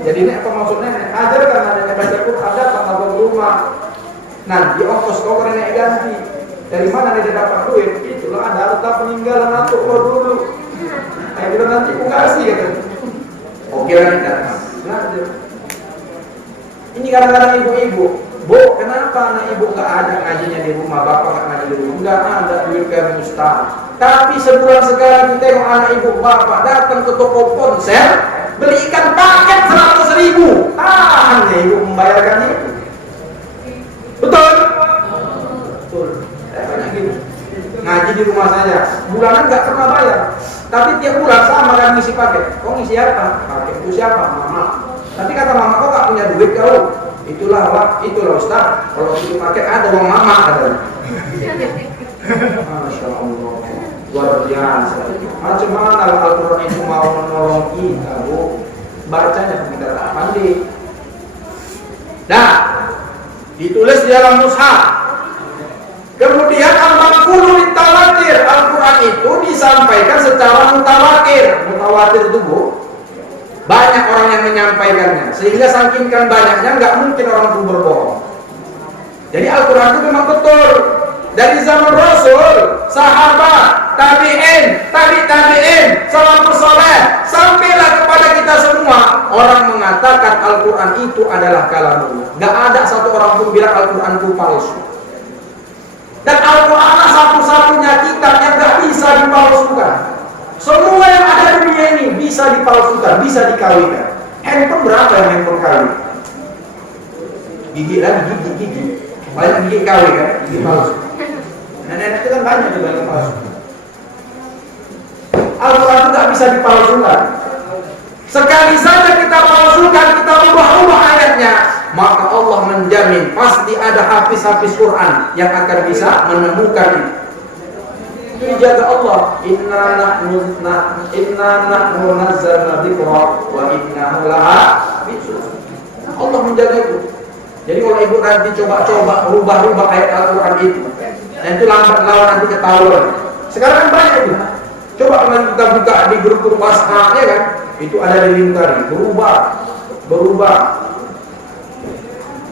Jadi ini apa maksudnya? Ajarkan adanya baca Quran, datang ke rumah. Nanti ongkos kau nenek ganti. Dari mana dia dapat duit? Itulah ada harta peninggalan atuk kau dulu. Ayo nanti aku kasih gitu. Oke lah kita belajar. Ini kadang-kadang ibu-ibu, Bu, kenapa anak ibu gak ada ngajinya di rumah, bapak gak ngaji di rumah? Enggak ada duit kayak Ustaz. Tapi sebulan sekali kita tengok anak ibu bapak datang ke toko ponsel, belikan paket 100.000. Tahan ya ibu membayarkan itu. Betul? Betul. Banyak gitu. Ngaji di rumah saja, bulanan nggak pernah bayar. Tapi tiap bulan sama kan ngisi paket. Kau ngisi apa? Paket itu siapa? Mama. Nanti kata mama, kau nggak punya duit kau. Itulah Ustaz. Kalau itu paket ada uang mama katanya. Masya Allah. Luar biasa. Macam mana Al-Quran itu mau menolong kita, Bu? Bacanya kita tak pandai. Nah, ditulis di dalam mushaf. Kemudian al-manqulu mutawatir. Al-Quran itu disampaikan secara mutawatir. Mutawatir itu, Bu, banyak orang yang menyampaikannya. Sehingga saking kan banyaknya nggak mungkin orang itu berbohong. Jadi Al-Quran itu memang betul. Dari zaman Rasul, sahabat, tabi'in, salafus saleh, sampailah kepada kita semua. Orang mengatakan Al-Quran itu adalah kalamullah. Gak ada satu orang pun bilang Al-Quran itu palsu. Dan Al-Quran satu-satunya kitab yang gak bisa dipalsukan. Semua yang ada di dunia ini bisa dipalsukan, bisa dikawinkan. Handphone berapa yang handphone kawin? Gigi lagi, gigi. Banyak gigi kawin kan, gigi palsu. Nenek itu kan kan banyak juga yang palsu. Al-Quran itu nggak bisa dipalsukan. Sekali saja kita palsukan, kita ubah-ubah ayatnya, maka Allah menjamin pasti ada hafiz-hafiz Quran yang akan bisa menemukan itu. Dijaga Allah. Inna nahnu nazzalna dzikra wa inna lahafizun. Allah menjaga itu. Jadi kalau ibu nanti coba-coba rubah-rubah ayat Al-Quran itu, dan itu lambat laun nanti ketahuan. Sekarang kan banyak itu. Coba kalau kita buka di grup WhatsApp, ya kan, itu ada di lingkari, berubah.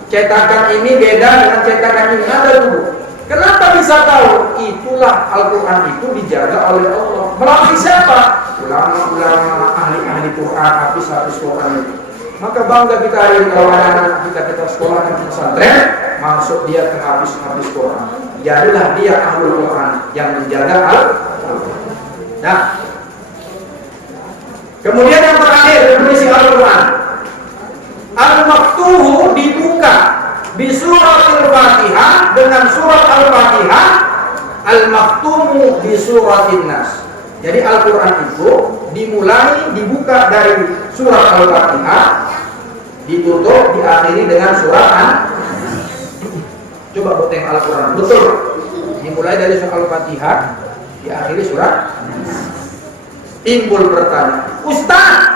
Cetakan ini beda dengan cetakan ini, ada dulu. Kenapa bisa tahu? Itulah Al-Quran itu dijaga oleh Allah. Melalui siapa? Ulama-ulama, ahli-ahli Quran, hafiz-hafiz Quran itu. Maka bangga kita hari ini kalau ada anak kita sekolah di pesantren, masuk dia ke hafiz-hafiz Quran. Jadilah dia ahlul Quran yang menjaga Al-Quran. Nah, kemudian yang terakhir definisi Al-Quran. Al-Maktuhu dibuka di surat Al-Fatihah dengan surat Al-Fatihah, Al-Maktumu di surat An-Nas. Jadi Al-Quran itu dimulai, dibuka dari surat Al-Fatihah, ditutup, diakhiri dengan surat An-Nas. Coba boteng Al-Quran, betul. Dimulai dari surat Al-Fatihah, diakhiri surat An-Nas. Timbul pertanyaan, Ustaz,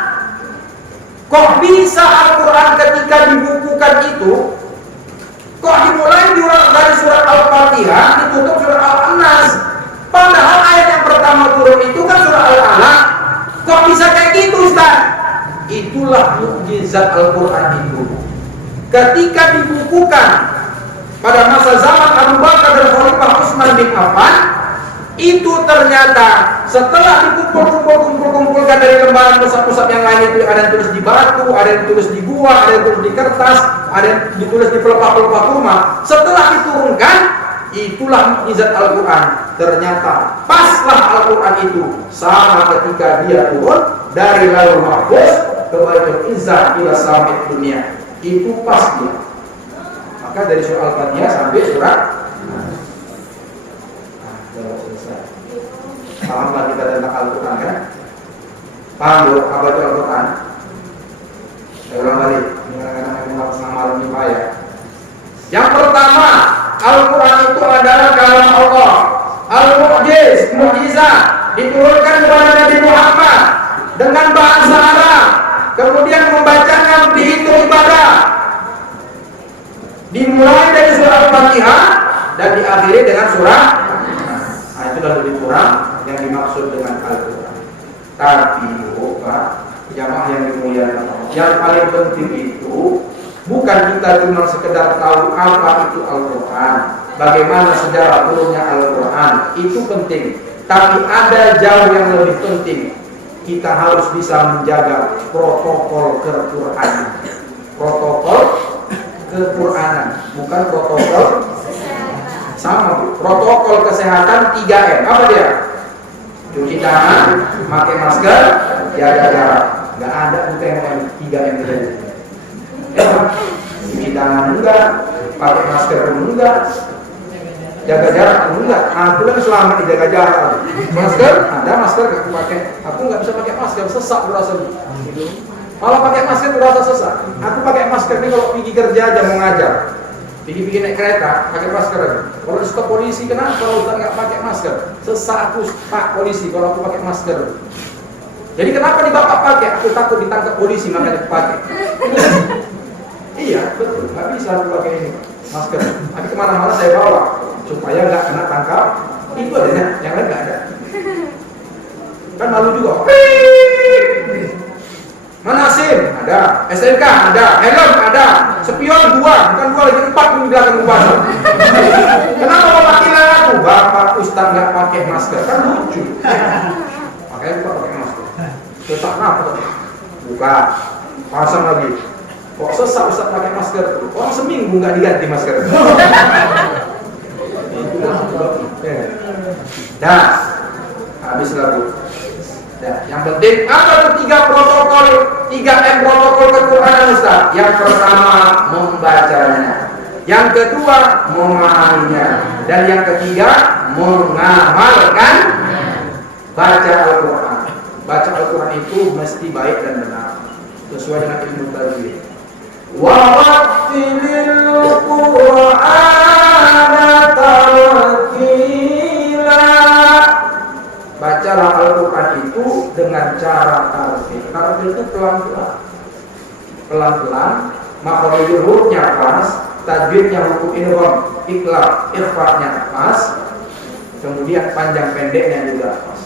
kok bisa Al-Quran ketika dibukukan itu kok dimulai dari surat Al-Fatihah ditutup surat Al-Nas? Padahal ayat yang pertama turun itu kan surat Al-Alaq. Kok bisa kayak gitu, Ustaz? Itulah mukjizat Al-Quran itu. Ketika dibukukan pada masa zaman Abu Bakar dan Khalifah Utsman bin Affan, itu ternyata setelah dikumpulkan dari lembaran pusat-pusat yang lain, itu ada yang tulis di batu, ada yang tulis di gua, ada yang tulis di kertas, ada yang ditulis di pelepah-pelepah rumah. Setelah diturunkan, itulah mukjizat Al-Quran. Ternyata paslah Al-Quran itu sama ketika dia turun dari Lauhul Mahfuz ke Baitul Izzah ila sampai dunia. Itu pas dia. Maka dari surah Al-Fatihah sampai surah pahamlah kita tentang Al-Quran, kan? Paham dulu apa itu Al-Quran? Saya ulang balik, kadang-kadang nama malam ini payah. Yang pertama, Al-Quran itu adalah kalam Allah, Al-Mu'jiz, mukjizat, diturunkan kepada Nabi Muhammad dengan bahasa Arab, kemudian membacanya dihitung ibadah. Dimulai dari surah Al-Fatihah dan diakhiri dengan surah. Nah, itu dah lebih kurang yang dimaksud dengan Al-Quran. Tapi Pak, jamaah yang dimuliakan, yang paling penting itu bukan kita cuma sekedar tahu apa itu Al-Quran, bagaimana sejarah turunnya Al-Quran, itu penting. Tapi ada jauh yang lebih penting. Kita harus bisa menjaga protokol ke-Quranan. Protokol ke-Quranan, bukan protokol sama, Bu. Protokol kesehatan 3M. Apa dia? Cuci tangan, pakai masker, jaga jarak. Nggak ada UTM 3M itu. Cuci tangan enggak, pakai masker enggak, jaga jarak enggak. Aku kan selama dijaga jarak. Masker ada, masker nggak pakai. Aku nggak bisa pakai masker, sesak berasa gitu. Malah pakai masker berasa sesak. Aku pakai masker ini kalau pergi kerja aja mau ngajar. Pergi naik kereta, pakai masker aja. Kalau di stop polisi, kenapa kalau Ustaz nggak pakai masker? Sesak aku, Pak polisi, kalau aku pakai masker. Jadi kenapa di bapak pakai? Aku takut ditangkap polisi, makanya pakai. Iya, betul. Nggak bisa aku pakai ini masker. Tapi kemana-mana saya bawa supaya nggak kena tangkap. Itu adanya, yang lain nggak ada. Kan malu juga. Mana SIM? Ada. SNK? Ada. Helm? Ada. Spion 2, bukan 2 lagi 4 di belakang kubasa. Kenapa bapak kira aku? Bapak Ustaz nggak pakai masker, kan lucu. Makanya bapak pakai masker. Sesak nafas. Buka. Pasang lagi. Kok sesak Ustaz pakai masker? Orang seminggu nggak diganti masker. Dah. Habis lagu. Nah, yang penting apa tuh 3M protokol ke-Quranan, Ustaz? Yang pertama membacanya. Yang kedua, memahaminya. Dan yang ketiga, mengamalkan baca Al-Quran. Baca Al-Quran itu mesti baik dan benar sesuai dengan ilmu tajwid. Wa rattilil Qur'ana tartila. Bacalah Al-Quran itu dengan cara tartil. Tartil itu pelan-pelan. Pelan-pelan, makhrajul hurufnya pas, tajwidnya huruf idgham, iqlab, ikhfa-nya pas, kemudian panjang pendeknya juga pas.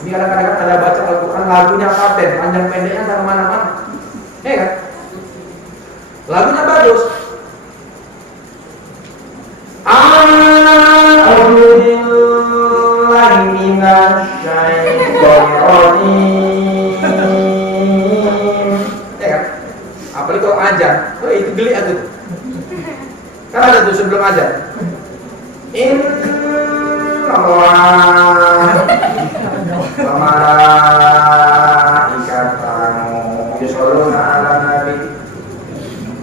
Ini kadang-kadang ada baca Al-Quran lagunya paten, panjang pendeknya sama mana-mana. Ya kan? Lagunya bagus. A'udzubillahi minasyaitonirrajim. Ya kan? Apalagi kalau azan, itu geli aku tuh. Kan ada tuh sebelum azan. Innallaha wa malaikatahu yusholluna 'alan nabi.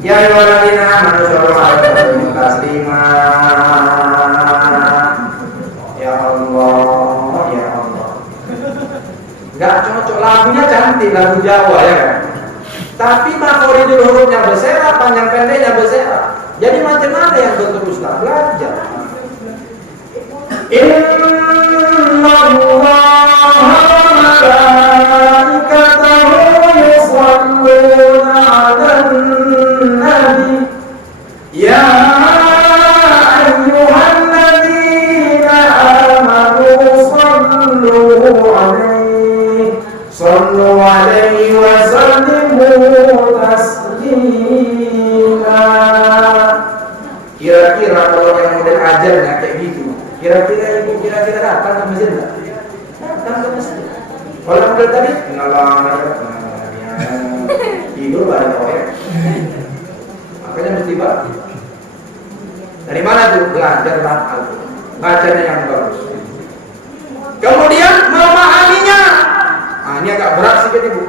Ya ayyuhalladzina amanu shollu 'alaihi wa sallimu taslima. Ya Allah, ya Allah. Enggak cocok, lagunya cantik, lagu Jawa ya kan. Tapi makhorijul hurufnya berserah, panjang pendeknya berserah. Jadi macam mana yang betul Ustaz? Belajar. Innallaha malaikatahu yusholluna 'alan nabi. Ya ayyuhalladzina amanu sallu 'alaihi wa sallimu taslima. Kira-kira kalau yang model ajarnya kayak gitu, kira-kira datang ke masjid enggak? Datang ke masjid. Kalau model tadi, tidur balik ya. Makanya mesti balik. Dari mana tuh? Belajarlah Al-Quran. Bacanya yang bagus. Kemudian memahaminya. Nah, ini agak berat sedikit ibu.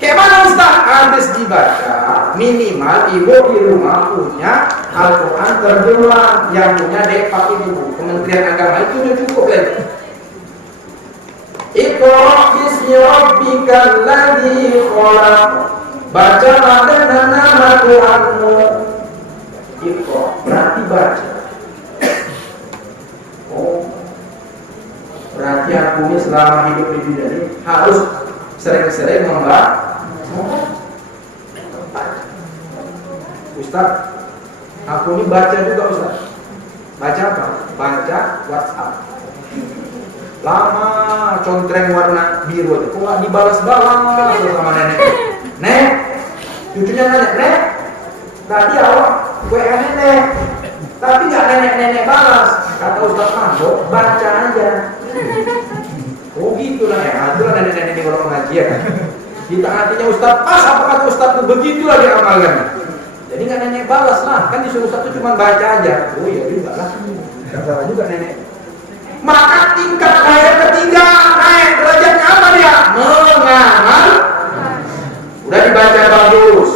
Kayak mana Ustaz? Habis dibaca, minimal ibu di rumah punya Al-Quran terjemahan yang punya Depak ibu. Kementerian Agama itu sudah cukup lagi. Iqra bismi rabbikal ladzi khalaq. Bacalah dengan nama Tuhanmu. Iqra berarti baca. Oh, berarti aku ini selama hidup di dunia ini harus sering-sering membaca. Ustaz, aku ini baca juga Ustaz. Baca apa? Baca WhatsApp. Lama contreng warna biru itu, kok nggak dibalas-balas sama nenek? Nek, cucunya nanya, Nek, tadi awak WA nenek, tapi nggak nenek balas. Kata Ustaz Mando, baca aja. Oh gitulah ya, itulah nenek-nenek di orang pengajian. Kita artinya Ustaz pas, apa kata Ustaz itu begitulah dia amalkan. Jadi nggak nenek balas lah, kan disuruh Ustaz itu cuma baca aja. Oh iya juga lah, nggak salah juga nenek. Maka tingkat ayat ketiga naik derajatnya apa dia? Mengamal. Udah dibaca bagus,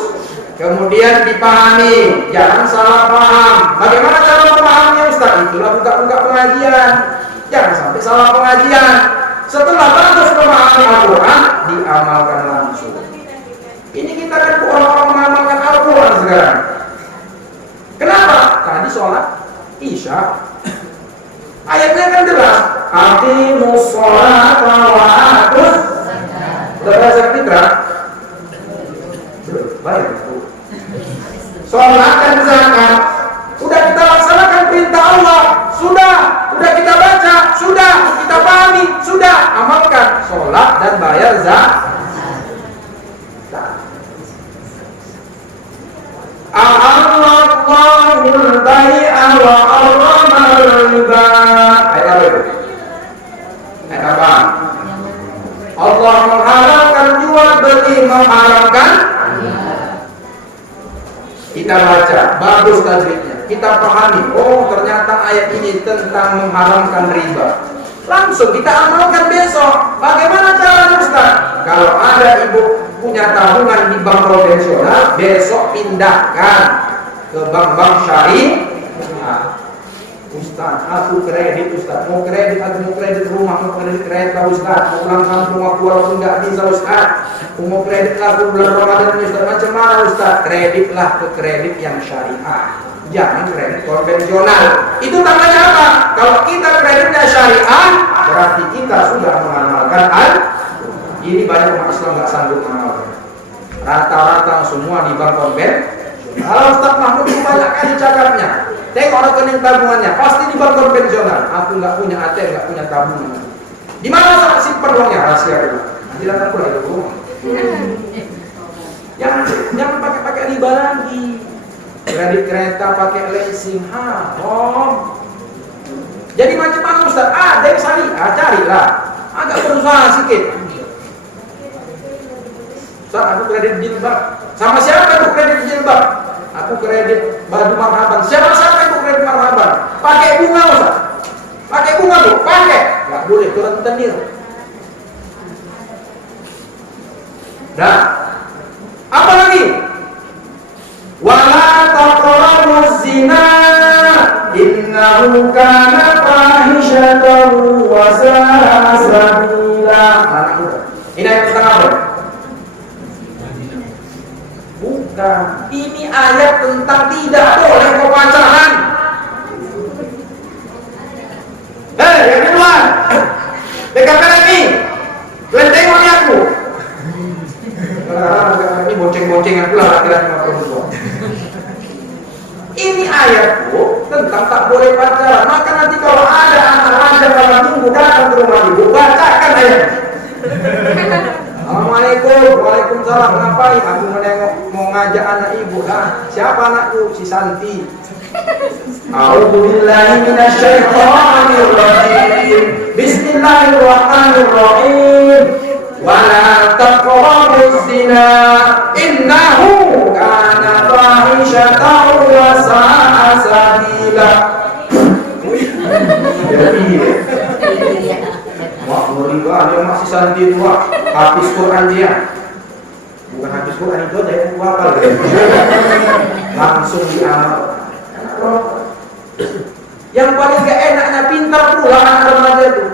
kemudian dipahami, jangan salah paham. Bagaimana cara memahaminya Ustaz? Itulah buka-buka pengajian. Jangan sampai salah pengajian. Setelah bagus memahami Al-Quran, diamalkan langsung. Ini kita kan orang-orang mengamalkan Al-Quran sekarang. Kenapa? Tadi sholat Isya, ayatnya kan jelas. Aqimus sholata wa atuz zakat. Udah bahasa Fitra? Belum, baik. Sholat dan zakat udah kita laksanakan perintah Allah. Sudah kita baca, sudah kita pahami, sudah amalkan sholat dan bayar zakat. Allahul bai'a wa harramal riba. Ayat apa itu? Ayat apa? Allah mengharamkan jual beli, mengharamkan. Kita baca, bagus tajwidnya. Kita pahami, oh ternyata ayat ini tentang mengharamkan riba. Langsung kita amalkan besok. Bagaimana cara Ustaz? Kalau ada ibu punya tabungan di bank konvensional, besok pindahkan ke bank-bank syariah. Ustaz, aku kredit Ustaz, mau kredit rumah, mau kredit kereta Ustaz, mau pulang kampung aku walaupun nggak bisa Ustaz, mau kredit aku bulan Ramadan ini Ustaz, macam mana Ustaz? Kreditlah ke kredit yang syariah, jangan kredit konvensional. Itu namanya apa? Kalau kita kreditnya syariah, berarti kita sudah mengamalkan ini. Banyak umat Islam nggak sanggup mengamalkan. Rata-rata semua di bank konvensional. Kalau Ustaz Mahmud itu banyak kali cakapnya. Tengok rekening tabungannya, pasti di bank konvensional. Aku nggak punya ATM, nggak punya tabungan. Di mana saya simpan uangnya? Rahasia dulu. Nanti datang pula ke rumah. Jangan pakai riba lagi. Kredit kereta pakai leasing, haram. Jadi macam mana Ustaz? Ada yang syariah, carilah. Agak berusaha sedikit. Ustaz, aku kredit jilbab. Sama siapa itu kredit jilbab? Aku kredit baju marhaban. Siapa itu kredit marhaban? Pakai bunga Ustaz. Pakai bunga Bu, pakai. Enggak boleh turun tenir. Dah. Apa lagi? Wala taqrabuz zina innahu kana fahishatan wa sa'a sabila. Ini ayat tentang apa? Bukan. Ini ayat tentang tidak boleh kau pacaran. Yang kedua, BKPM ini, kalian tengok ni aku. Ini bonceng-boncengan pula laki-laki sama perempuan. Ini ayat tentang tak boleh pacaran. Maka nanti kalau ada anak raja malam minggu datang ke rumah ibu, bacakan ayat. Assalamualaikum, waalaikumsalam. Ngapain? Aku mau ngajak anak ibu. Siapa anakku? Si Santi. A'udzubillahi minasyaitonir rajim. Bismillahirrahmanirrahim. Wala taqrabuz zina innahu kana fahishatan wa sa'a sabila. Wah, ngerikan dia masih Santi tua. Habis Quran dia. Bukan habis Quran itu aja yang hafal. Langsung diamal. Yang paling gak enaknya pintar pula anak remaja itu.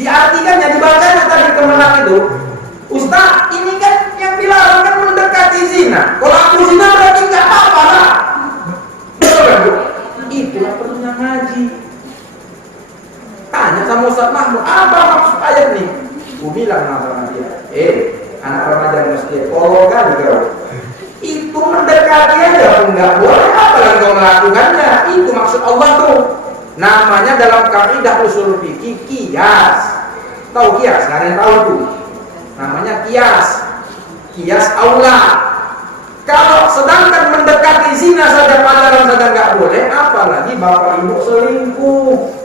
Diartikannya, dibacanya tadi kemenang itu. Ustaz, ini kan yang dilarang kan mendekati zina. Kalau aku zina berarti gak apa-apa lah. Itulah perlunya ngaji. Tanya sama Ustaz Mahmud, apa maksud ayat ini? Aku bilang sama dia, anak remaja masjid, tolong kali kau. Itu mendekati aja, enggak boleh, apalagi kau melakukannya. Itu maksud Allah tuh. Namanya dalam kaidah usul fikih qiyas. Tahu qiyas? Nggak ada yang tahu tuh. Namanya qiyas. Qiyas aula. Kalau sedangkan mendekati zina saja, pacaran saja nggak boleh, apalagi bapak ibu selingkuh.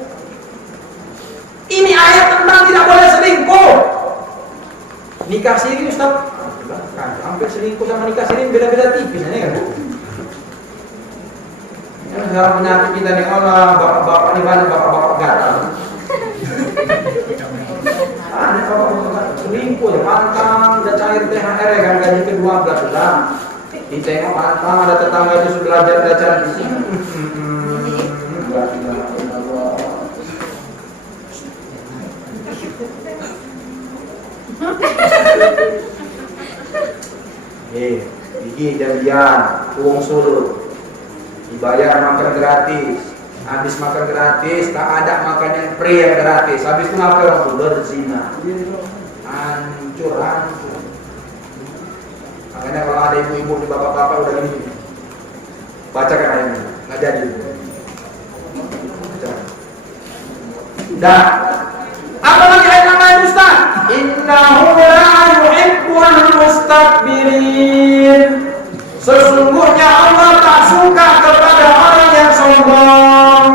Ini ayat tentang tidak boleh selingkuh. Nikah siri Ustaz, hampir selingkuh sama nikah siri beda-beda tipis ya kan Bu? Yang dalam penyakit kita nih, Allah bapak-bapak ini banyak bapak-bapak gatal. Ada bapak-bapak selingkuh ya, pantang udah cair THR ya kan, gaji ke-12 sudah. Ditengok pantang ada tetangga itu sudah belajar cantik. Gigi janjian, uang surut, dibayar makan gratis, habis makan gratis, tak ada makan yang free yang gratis, habis itu ngapain orang itu berzina, hancur. Makanya kalau ada ibu-ibu di bapak-bapak udah gini, bacakan ayatnya, nggak jadi. Dah. Apa lagi ayat yang lain Ustaz? Innahu la yuhibbul mustakbirin. Sesungguhnya Allah tak suka kepada orang yang sombong.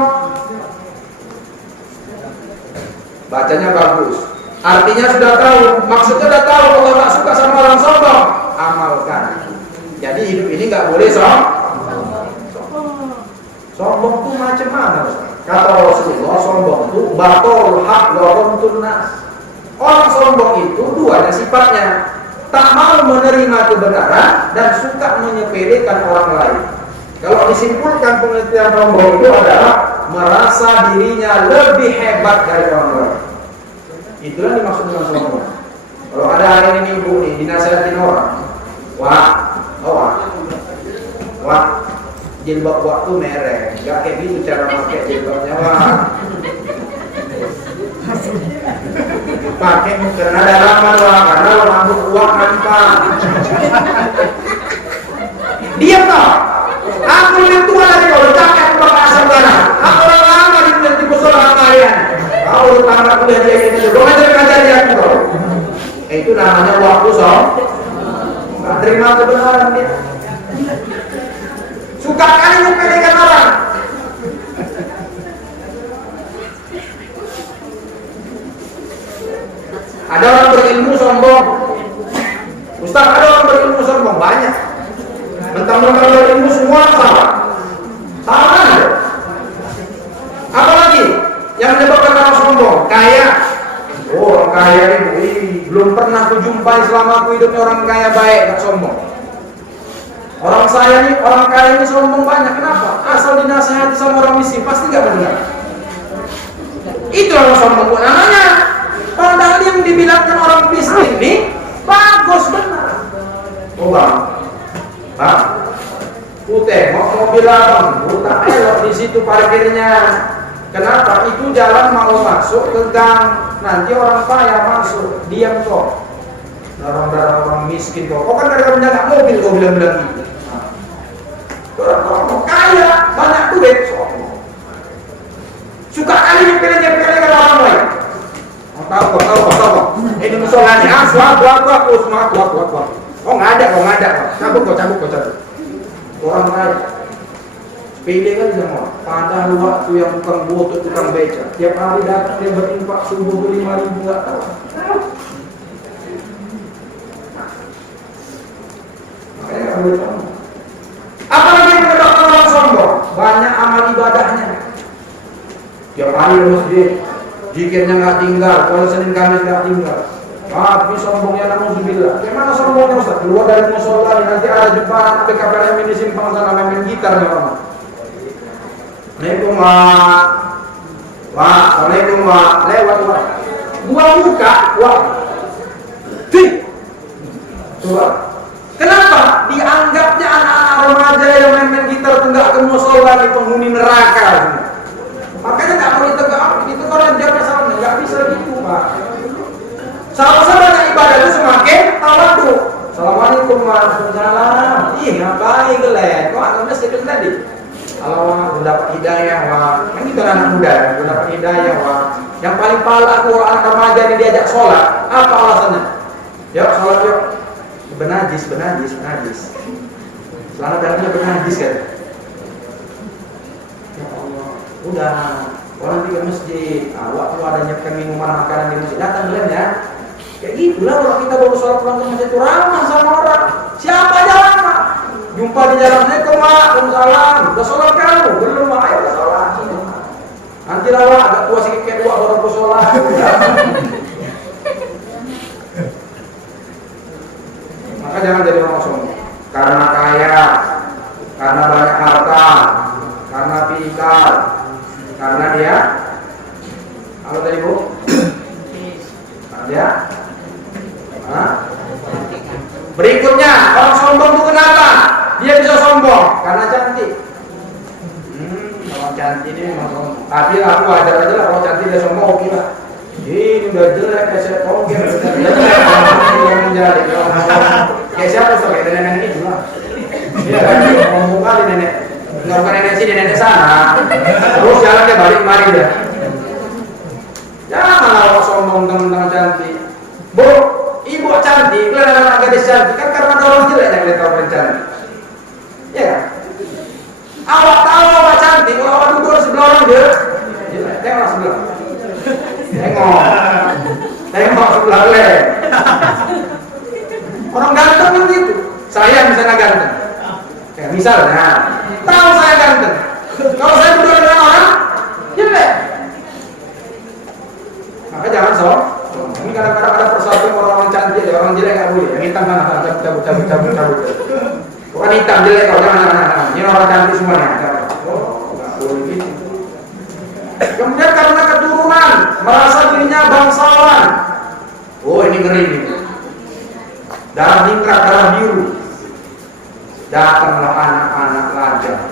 Bacanya bagus. Artinya sudah tahu, maksudnya sudah tahu Allah tak suka sama orang sombong. Amalkan. Jadi hidup ini nggak boleh sombong. Sombong tuh macam mana Ustaz? Kata Rasulullah, sombong itu batul haq wa ghamtun nas. Orang sombong itu duanya sifatnya, tak mau menerima kebenaran dan suka menyepelekan orang lain. Kalau disimpulkan pengertian sombong itu adalah merasa dirinya lebih hebat dari orang lain. Itulah dimaksud dengan sombong. Kalau ada hari ini ibu nih dinasihatin orang, wah, jilbab waktu merek, gak kayak gitu cara pakai jilbabnya, pakai karena dalaman karena rambut uang nampak. Diam toh. Aku lebih tua lagi kalau jaket bapak saudara. Aku lama di musola kalian. Kau tangga kuliah dia itu, kau ngajar dia aku. Itu namanya waktu nggak terima kebenaran dia. Suka kali menyepelekan orang. Ada orang berilmu sombong. Ustaz, ada orang berilmu sombong banyak. Mentang-mentang berilmu semua salah. Salah kan? Apalagi yang menyebabkan orang sombong? Kaya. Oh, orang kaya ini belum pernah kujumpai selama aku hidupnya orang kaya baik, gak sombong. Orang kaya ini sombong banyak. Kenapa? Asal dinasihati sama orang miskin pasti gak benar. Itu orang sombong namanya. Padahal yang dibilangkan orang miskin ini bagus benar. Oh bang, ku tengok mobil abang, ku tak elok di situ parkirnya. Kenapa? Itu jalan mau masuk ke gang, nanti orang kaya masuk, diam kok. Orang miskin kok. Kau kan ada menjaga mobil, kau bilang gitu. Orang kaya, banyak duit, suka kali nyepelin kalau orang lain. Tahu kok. Ini musolanya, aku. Oh ngajak. Cabut. Orang kaya. Sepele kan semua. Padahal waktu yang tukang botol, tukang beca, tiap hari datang dia berinfak subuh 5.000 nggak tahu. Makanya kamu tahu. Apalagi yang menyebabkan orang sombong? Banyak amal ibadahnya. Tiap hari di masjid, zikirnya nggak tinggal, kalau Senin Kamis nggak tinggal. Tapi sombongnya naudzubillah. Gimana sombongnya Ustaz? Keluar dari musola nanti ada jumpa PKPM ini simpang sana main gitar nih orang. Assalamualaikum Assalamualaikum lewat gua buka coba. Kenapa? Dianggapnya anak-anak remaja yang main gitar itu nggak ke musola di penghuni neraka. Makanya nggak perlu tegak. Itu kalau dia masalahnya nggak bisa gitu Pak. Sama-sama ibadah itu semakin tawadu. Assalamualaikum warahmatullahi. Ih ngapain gelek? Kok agak mesti tadi? Kalau aku dapat hidayah, kan itu anak muda, aku dapat hidayah, yang paling pala aku anak remaja ini diajak sholat, apa alasannya? Yuk sholat yuk, benajis. Selama dalamnya benajis kan? Ya Allah, udah, orang di masjid, waktu ada nyiapkan minuman makanan di masjid, datang kalian ya. Kayak gitulah kalau kita baru sholat pulang ke masjid itu ramah sama orang. Siapa aja ramah? Jumpa di jalan, Waalaikumsalam. Udah sholat kamu? Belum, ayo udah sholat. Nanti lah agak tua sedikit kayak tua baru aku sholat. Maka jangan jadi orang sombong. Karena kaya, karena banyak harta, karena pintar, karena dia apa tadi Bu? Karena dia berikutnya, orang sombong itu kenapa? Dia bisa sombong karena cantik. Orang cantik ini memang sombong. Tapi aku ajar aja lah, kalau cantik dia sombong oke lah. Ini udah jelek kayak saya toger. Yang menjadi kayak siapa tuh kayak nenek ini juga. Iya kan, ngomong kali nenek. Nggak bukan nenek sini, nenek sana. Terus jalan dia balik mari dia. Jangan kalau sombong teman-teman cantik. Bu, ibu cantik, kelihatan anak gadis cantik kan karena ada orang jelek yang lihat orang cantik. Ya kan? Awak tahu awak cantik, kalau awak duduk di sebelah orang dia jelek. Tengok sebelah. Tengok sebelah le. Orang ganteng kan gitu. Saya misalnya ganteng. Ya, misalnya, tahu saya ganteng. Kalau saya duduk dengan orang jelek. Maka jangan sombong. Ini kadang-kadang ada persatuan orang cantik, orang jelek nggak boleh. Yang hitam mana? Cabut. Bukan hitam jelek, kalau jangan. Ini orang cantik semuanya. Oh, nggak boleh gitu. Kemudian karena keturunan, merasa dirinya bangsawan. Oh, ini ngeri nih. Darah ningrat, darah biru. Datanglah anak-anak lajang.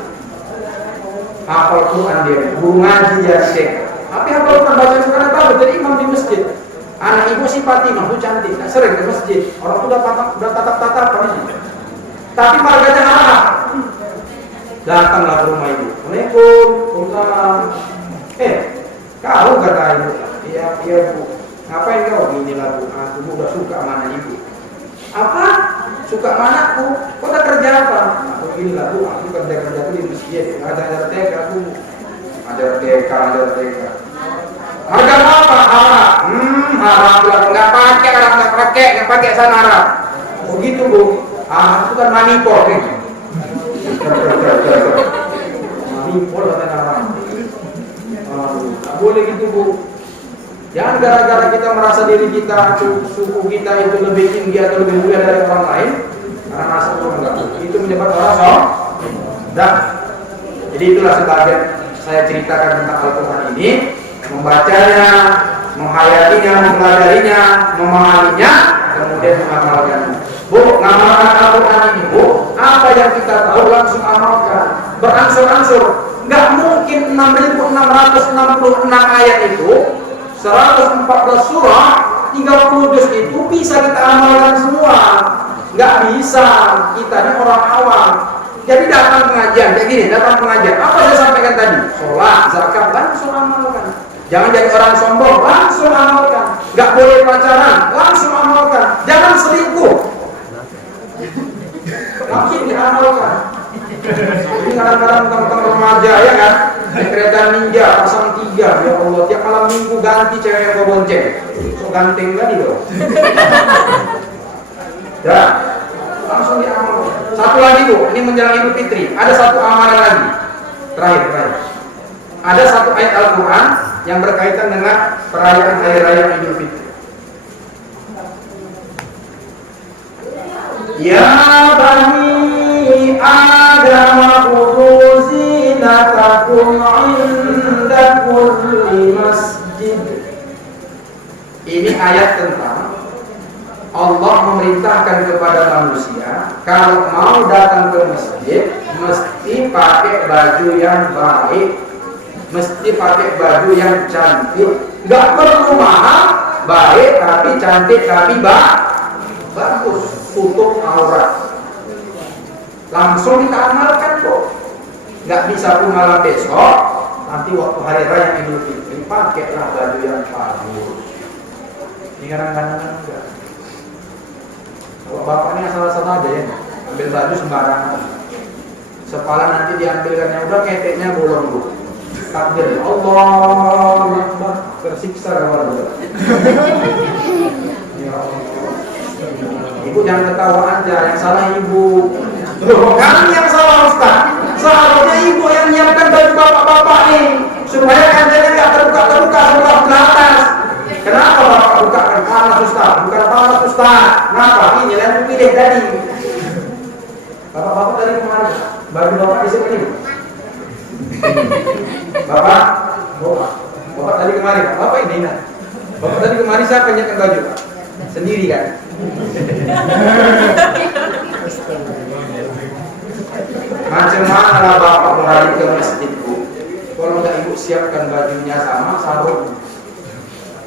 Hafal Quran dia, guru ngaji dia syekh. Tapi hafal Quran baca Quran baru jadi imam di masjid. Anak ibu si Fatimah tuh cantik, nah, sering ke masjid. Orang tuh udah tatap-tatapan ini. Tapi marganya Arab. Datanglah ke rumah ibu. Assalamualaikum, Ustaz. Kau kata ibu. Iya bu. Ngapain kau? Inilah bu. Aku udah suka mana ibu. Apa? Suka mana aku? Kau udah kerja apa? Aku inilah bu. Aku kerja tuh di masjid. Ada TK aku. Ada TK. Harga apa? Arab. Arab nggak pakai sana Arab. Oh gitu bu. Itu kan manipor nih. Manipor kata Arab. Nggak boleh gitu bu. Jangan gara-gara kita merasa diri kita, suku kita itu lebih tinggi atau lebih mulia dari orang lain, karena merasa itu enggak. Itu menyebabkan orang dah. Jadi itulah sebagian saya ceritakan tentang Al-Quran ini. Membacanya, menghayatinya, mempelajarinya, memahaminya, kemudian mengamalkannya. Bu, ngamalkan Al-Quran ini, bu, apa yang kita tahu langsung amalkan. Berangsur-angsur. Nggak mungkin 6.666 ayat itu, 114 surah, 30 juz itu bisa kita amalkan semua. Nggak bisa. Kita ini orang awam. Jadi datang pengajian, kayak gini, datang pengajian. Apa saya sampaikan tadi? Sholat, zakat, langsung amalkan. Jangan jadi orang sombong, langsung amalkan. Nggak boleh pacaran, langsung amalkan. Jangan selingkuh, langsung diamalkan. Ini kadang-kadang tentang remaja ya kan, naik kereta ninja pasang 3, ya Allah, tiap malam minggu ganti cewek yang gue bonceng. So ganteng tadi loh. Ya, langsung diamalkan. Satu lagi bu, ini menjelang Idul Fitri, ada satu amalan lagi. Terakhir. Ada satu ayat Al-Quran yang berkaitan dengan perayaan hari raya Idul Fitri. Ya bani Adam khudhu zinatakum 'inda kulli masjid. Ini ayat tentang Allah memerintahkan kepada manusia kalau mau datang ke masjid mesti pakai baju yang baik, mesti pakai baju yang cantik. Nggak perlu mahal, baik tapi cantik tapi bagus, tutup aurat. Langsung kita amalkan kok. Nggak bisa pun malam besok, nanti waktu hari raya Idul Fitri pakailah baju yang bagus. Ini kadang-kadang enggak. Kalau bapaknya salah-salah aja ya, ambil baju sembarangan. Kepala nanti diambilkannya udah keteknya bolong bu. Takbir Allah Akbar, tersiksa keluarga. Ya Allah. Ibu jangan ketawa aja, yang salah ibu. Kami yang salah Ustaz. Seharusnya ibu yang menyiapkan baju bapak-bapak nih, supaya kancanya nggak terbuka sebelah ke atas. Kenapa bapak bukakan panas Ustaz? Bukan panas Ustaz. Kenapa? Ini yang pilih tadi. Bapak-bapak tadi kemana? Baju bapak di sini. Bapak tadi kemari. Bapak ini nah. Bapak tadi kemari siapa yang nyiapkan baju? Sendiri kan? Macam mana lah bapak mulai ke masjid bu? Kalau nggak ibu siapkan bajunya sama sarung.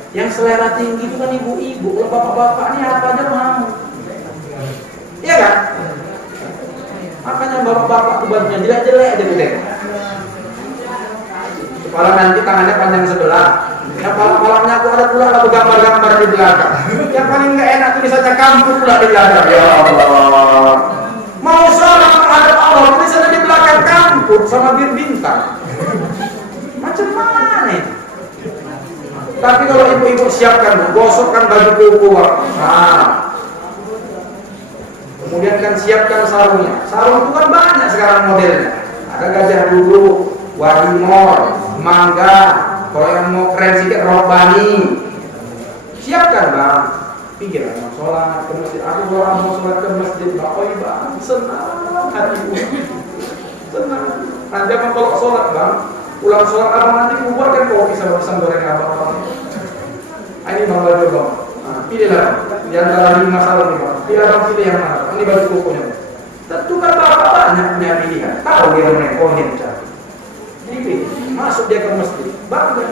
Yang selera tinggi itu kan ibu-ibu, kalau bapak-bapak ini apa aja mau. Iya kan? Makanya bapak-bapak itu bajunya jelek-jelek aja gitu. Kepala nanti tangannya panjang sebelah. Yang malamnya aku ada pula lalu gambar-gambar di belakang. Yang paling nggak enak tulisannya kampung pula di belakang. Ya Allah. Mau sholat menghadap Allah, tulisannya di belakang kampung sama bir bintang. Macam mana itu? Tapi kalau ibu-ibu siapkan, gosokkan baju koko, kemudian kan siapkan sarungnya. Sarung itu kan banyak sekarang modelnya. Ada gajah dulu, warimor, mangga. Kalau yang mau keren sedikit robani. Siapkan bang. Pikir mau sholat ke masjid. Aku kalau mau sholat ke masjid, bapak ibu senang hatiku. Senang. Nanti abang kalau sholat bang, pulang sholat abang nanti keluar kan kopi sama pisang goreng abang. Ini bang baju bang. Nah, pilihlah di antara 5 salon nih bang. Pilih yang mana? Ini baju kokonya. Tentu kan bapak banyak punya pilihan. Tahu dia mana? Oh ini cari. Pilih. Masuk dia ke masjid. Bangga.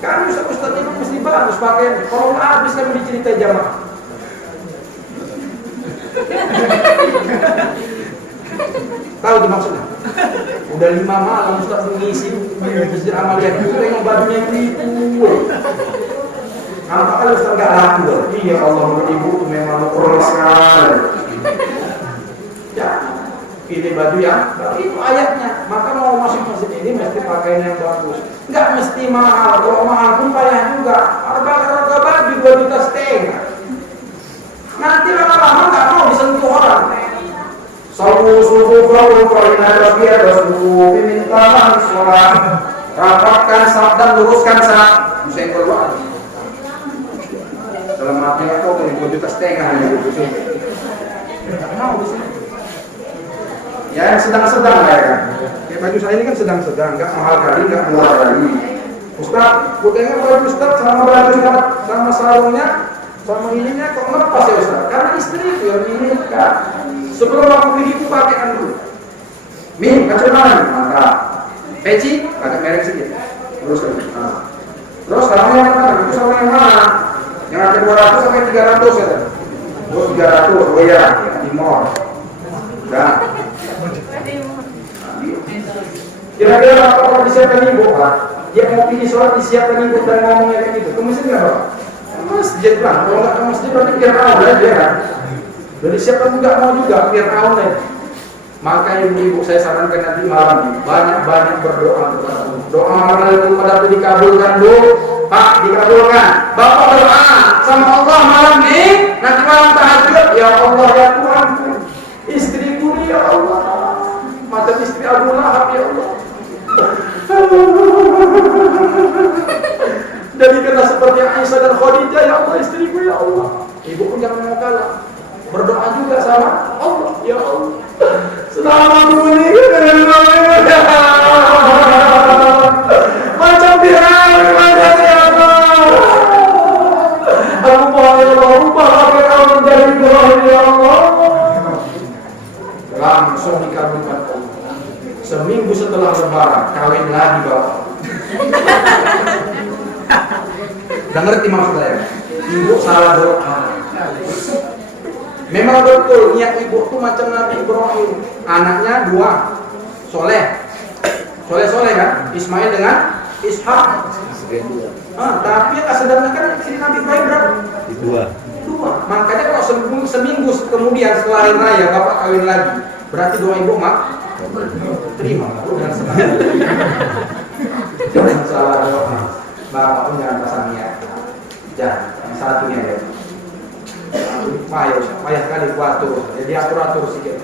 Kami ustaz itu mesti bagus pakai. Kalau habis kami diceritai jamaah. Tahu itu maksudnya? Udah 5 malam ustaz mengisi masjid Amalia. Itu tengok bajunya itu. Nampak kalau ustaz nggak laku. Iya Allah ibu memang keras sekali. Ya, pilih baju yang itu ayatnya. Maka mau masuk masjid ini mesti pakaian yang bagus. Nggak mesti mahal. Kalau mahal pun payah juga. Harga baju 2,5 juta. Nanti lama-lama nggak mau disentuh orang. Subuh dimintakan sholat, rapatkan saf dan luruskan saf. Bisa yang keluar. Dalam artinya kok 2,5 juta hanya begitu. Nggak mau di sini. Ya yang sedang-sedang ya kan. Kayak baju saya ini kan sedang-sedang, nggak mahal kali, nggak murah kali. Ustaz, putihnya baju Ustaz sama baju sama sarungnya, sama ininya kok ngepas ya Ustaz? Karena istri itu yang ini kan. Sebelum aku beli itu pakaian dulu. Min, kacau mana? Mantap. Peci, pakai merek sedikit. Terus nah. Terus sama yang mana? Itu sama yang mana? Yang ada 200 sampai 300 ya. Terus 300, oh ya, di mall. Udah. Kira-kira apa kalau disiapkan ibu Pak? Dia mau pilih sholat disiapkan ibu dan ngomongnya kayak gitu. Ke masjid nggak Pak? Masjid lah. Kalau nggak ke masjid berarti biar awal aja kan. Jadi siapa juga mau juga biar awal. Maka ibu-ibu saya sarankan nanti malam banyak-banyak berdoa kepada Allah. Doa malam pada itu dikabulkan Bu. Pak dikabulkan. Bapak berdoa sama Allah malam ini. Nanti malam tahajud. Ya Allah ya Tuhanku. Istriku nih ya Allah. Mata istri Abu Lahab ya Allah. Jadi kena seperti Aisyah dan Khadijah ya Allah istriku ya Allah. Ibu pun jangan mau kalah. Berdoa juga sama Allah ya Allah. Selama aku menikah macam Fir'aun macam ya Allah. Aku mohon ya Allah ubah Fir'aun menjadi Ibrahim ya Allah. Langsung dikabulkan Allah. Seminggu setelah lebaran kawin lagi Bapak. Udah ngerti maksud saya? Ibu salah doa. Memang betul niat ibu tuh macam Nabi Ibrahim. Anaknya 2, soleh kan? Ismail dengan Ishak. Tapi yang sedangkan kan si Nabi Ibrahim berapa? 2. Makanya kalau seminggu kemudian setelah hari raya bapak kawin lagi, berarti doa ibu terima. Jangan salah doa. Bapak pun jangan pasang niat. Jangan satunya ya. Payah kali atur. Jadi atur sedikit.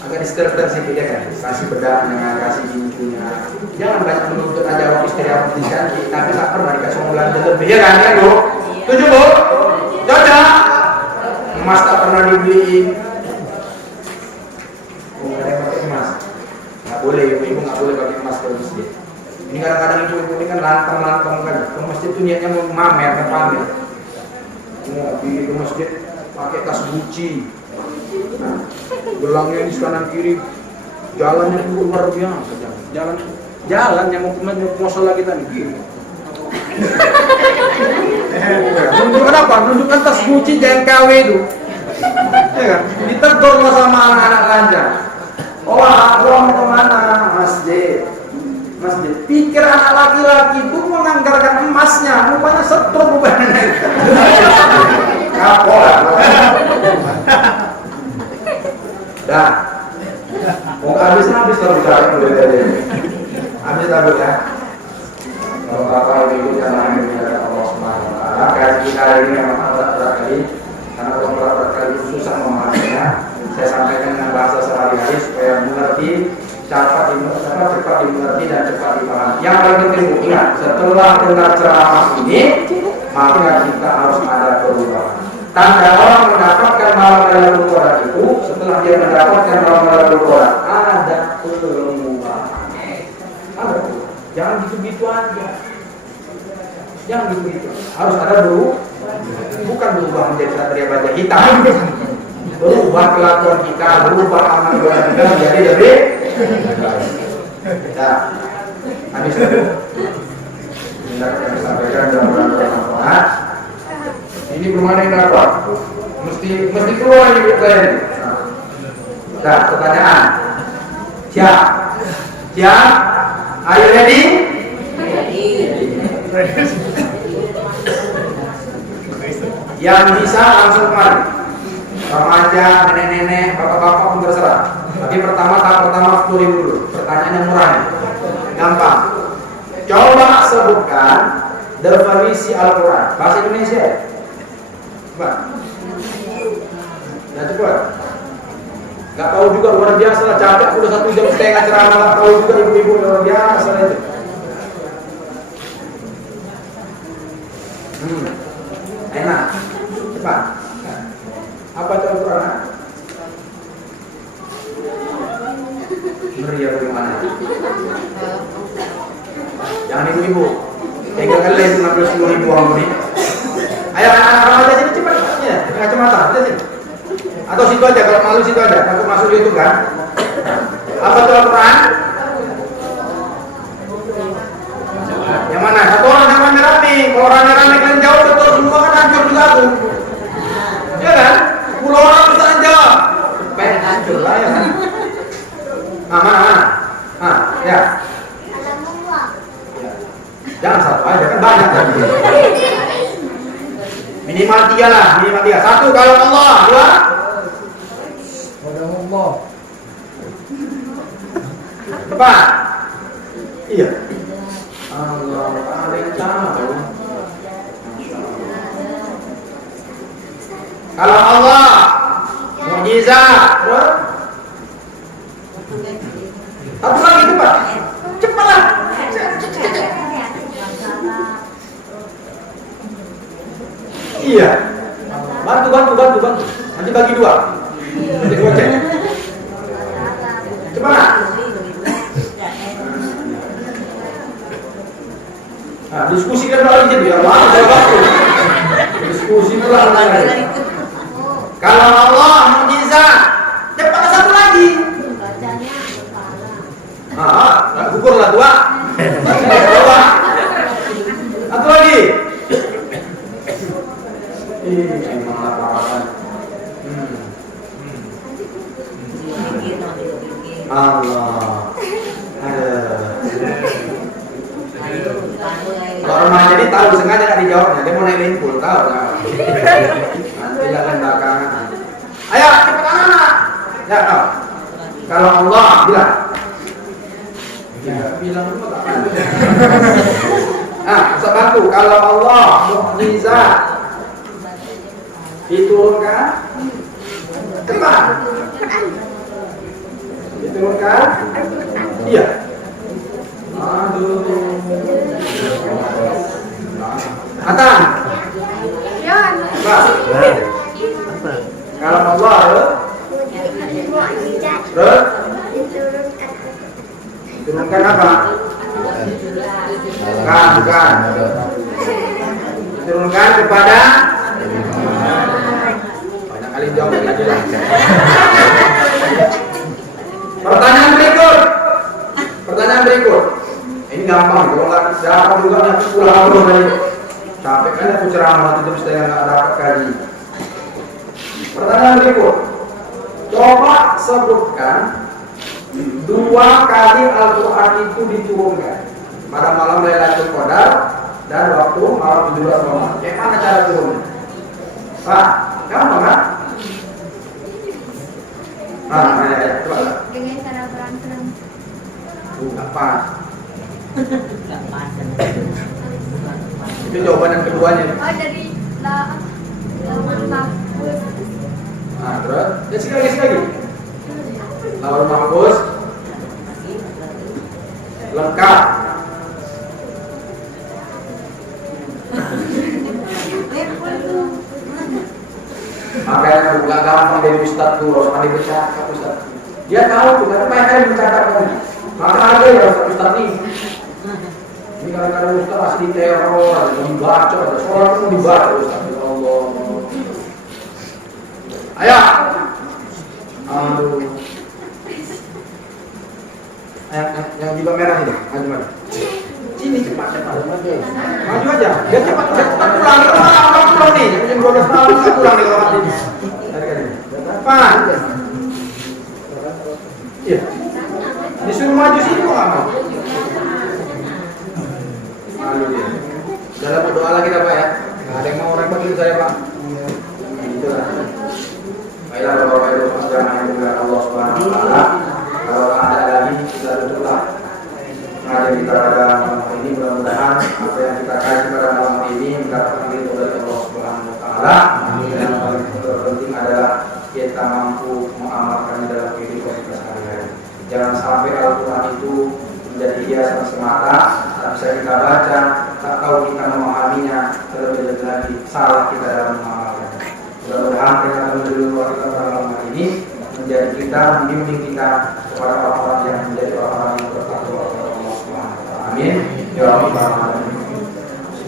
Agak disetel sedikit ya kan. Kasih bedanya, kasih jinjunya. Jangan banyak menuntut aja waktu istri aku diganti, tapi tak pernah dikasih bulan lebih ya kan Bu? Setuju Bu? Cocok? Emas tak pernah dibeliin. Oh, ada yang pakai emas. Nggak boleh, ibu nggak boleh pakai emas ke masjid. Ini kadang-kadang ibu ini kan lantang kan. Ke masjid itu niatnya mau pamer. Pergi ke masjid pakai tas Gucci, gelangnya di kanan kiri, jalannya pun luar biasa, jalan yang mau sholat kita nih. Nunjukkan apa? Nunjukkan tas Gucci jangan KW itu, ya kan? Ditegur sama anak-anak lancar. Oh, aku mau kemana? Masjid. Pikir anak laki-laki itu menganggarkan emasnya, rupanya setrum rupanya. Kapol. Dah. Mau habis kalau bicara mulai dari habis ya. Kalau Bapak Ibu jangan mengingat Allah Subhanahu wa taala. Kaji kita ini memang berat kali karena kalau berat kali susah memahaminya. Saya sampaikan dengan bahasa sehari-hari supaya mengerti cepat dimengerti dan cepat dipahami. Yang paling penting ingat, setelah dengar ceramah ini, maka kita harus ada perubahan. Tanda orang mendapatkan malam Lailatul Qadar itu setelah dia mendapatkan malam Lailatul Qadar ada perubahan. Ada tuh. Jangan gitu-gitu aja. Jangan gitu-gitu. Harus ada dulu. Bukan berubah menjadi satria baja hitam. Berubah kelakuan kita, berubah amal ibadah kita menjadi lebih baik. Kita habis itu. Kita akan sampaikan dalam bermanfaat. Ini belum ada yang dapat. Mesti keluar di buku ini. Nah, pertanyaan. Siap? Are you ready? Yang bisa langsung kemari. Remaja, nenek-nenek, bapak-bapak pun terserah. Tapi tahap pertama 10.000 dulu. Pertanyaannya murah nih. Gampang. Coba sebutkan definisi Al-Quran bahasa Indonesia. Coba. Nah, coba. Gak tahu juga, luar biasa lah, capek udah 1 jam setengah ceramah, gak tahu juga ibu-ibu, luar biasa lah itu. Enak. Cepat. Apa itu Al-Quran? Meriah bagaimana? Jangan ibu-ibu. Tega kali itu 10.000 orang ini. Ayo anak-anak remaja sini cepat. Ya, kacamata, aja sini. Atau situ aja, kalau malu situ aja, takut masuk itu kan. Apa itu Al-Quran? Yang mana? Satu orang yang rame-rame. Kalau rame-rame kalian jauh betul semua kan hancur juga tuh. Ya kan? 10 orang bisa jawab. Pengen hancur lah ya kan. Mana? Ya. Jangan satu aja kan banyak kan. Minimal 3 lah, minimal 3. 1 kalau Allah, 2 Allah. Cepat. Iya. Allah, ada yang tahu. Kalau Allah, mukjizat. Satu lagi cepat. Cepatlah. Iya. Bantu. Nanti bagi 2. Nanti goceng. Cepat. Nah, diskusikan lagi jadi ya, diskusi pulang lagi. Kalau Allah mukjizat, cepat 1 lagi. Ukurlah 2. 1 lagi. Malah perawatan. Allah. Kalau remaja ini tahu sengaja nggak dijawabnya, dia mau naik limpul, tahu nggak? Nanti jalan belakangan. Ayo cepat anak. Ya, kalau Allah bilang. Bilang dulu tak bisa bantu. Kalau Allah mukjizat diturunkan, cepat. Diturunkan, iya. Aduh. Atan. Kalau Allah turunkan apa? Bukan. Turunkan kepada banyak kali jawab lagi lah. Pertanyaan berikut. Ini gampang, kalau nggak dapat juga nanti pulang lagi. Capek kan aku ceramah terus saya nggak dapat kaji. Pertanyaan berikut. Coba sebutkan 2 kali Al-Quran itu diturunkan pada malam Lailatul Qadar dan waktu malam 17 Ramadan. Bagaimana cara turunnya? Pak, gampang kan? Ya, coba. Dengan cara berantem. Nggak pas. Itu jawaban yang keduanya. Oh, dari lawan mahfuz. Terus? Ya, sekali lagi. Lawan mahfuz lengkap. Makanya nggak gampang dari Ustadz tuh, harus pandai bercakap Ustadz. Dia tahu tuh, tapi banyak yang mencatatkan. Maka ada ya Ustaz nih. Ini kadang-kadang Ustaz masih diteror, ada dibaca, ada sholat pun dibaca Ustaz. Ya Allah. Ayo. Aduh. Yang juga merah itu, maju. Sini cepat. Maju aja. Dia cepat pulang. Orang pulang nih. Jam 12 malam kita pulang nih kalau mati. Depan. Iya. Disuruh maju sini kok nggak mau? Malu dia. Dalam berdoa lagi Pak ya. Nggak ada yang mau repotin saya Pak. Itulah. Baiklah Bapak Ibu sekalian yang dimuliakan Allah Subhanahu Wa Taala. Kalau ada lagi kita tutuplah. Ada kita pada malam ini, mudah-mudahan apa yang kita kaji pada malam ini mendapatkan ridho dari Allah Subhanahu Wa Taala. Dan yang paling terpenting adalah kita mampu mengamalkannya dalam kehidupan kita sehari-hari. Jangan sampai Al-Quran itu menjadi hiasan semata, tak bisa kita baca, tak tahu kita memahaminya, terlebih lagi salah kita dalam mengamalkannya. Mudah-mudahan peringatan dari luar kita pada malam ini menjadi kita, membimbing kita kepada orang-orang yang menjadi orang-orang yang bertakwa kepada Allah Subhanahu Wa Taala. Amin. Ya Rabbal Alamin.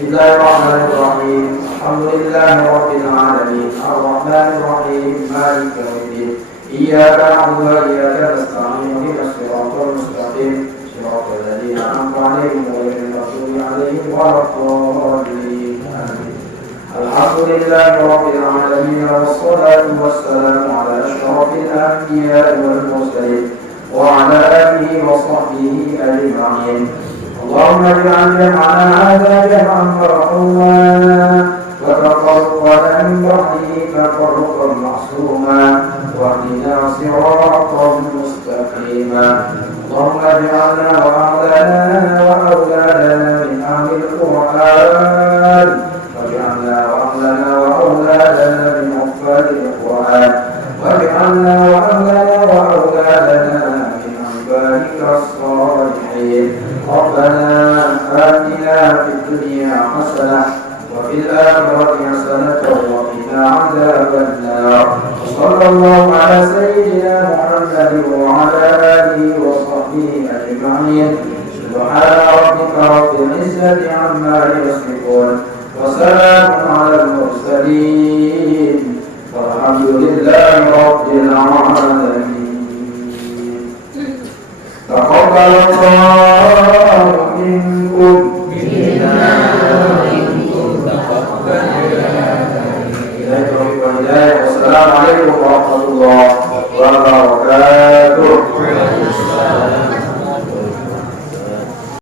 Bismillahirrahmanirrahim. Alhamdulillahirabbil alamin. Arrahmanir rahim. Maliki yaumiddin. Iyyaka na'budu wa iyyaka nasta'in. Ihdinas siratal mustaqim. Siratal ladzina an'amta 'alaihim ghairil maghdubi 'alaihim waladdallin. Amin. Alhamdulillahi rabbil alamin. Wassalatu wassalamu ala asyrafil anbiya'i wal mursalin wa ala alihi wa sahbihi ajma'in. اللهم اجعل جمعنا هذا جمعا مرحوما وتفرقا من بعده تفرقا معصوما واهدنا صراطا مستقيما. اللهم اجعلنا واهلنا واولادنا من اهل القران واجعلنا واهلنا واولادنا من حفاظ القران واجعلنا واهلنا واولادنا من عبادك الصالحين. ربنا آتنا في الدنيا حسنة وفي الآخرة حسنة وقنا عذاب النار. صلى الله على سيدنا محمد وعلى آله وصحبه أجمعين. سبحان ربك رب العزة عما يصفون وسلام على المرسلين والحمد لله رب العالمين. تقبل الله منكم والسلام عليكم ورحمة الله وبركاته.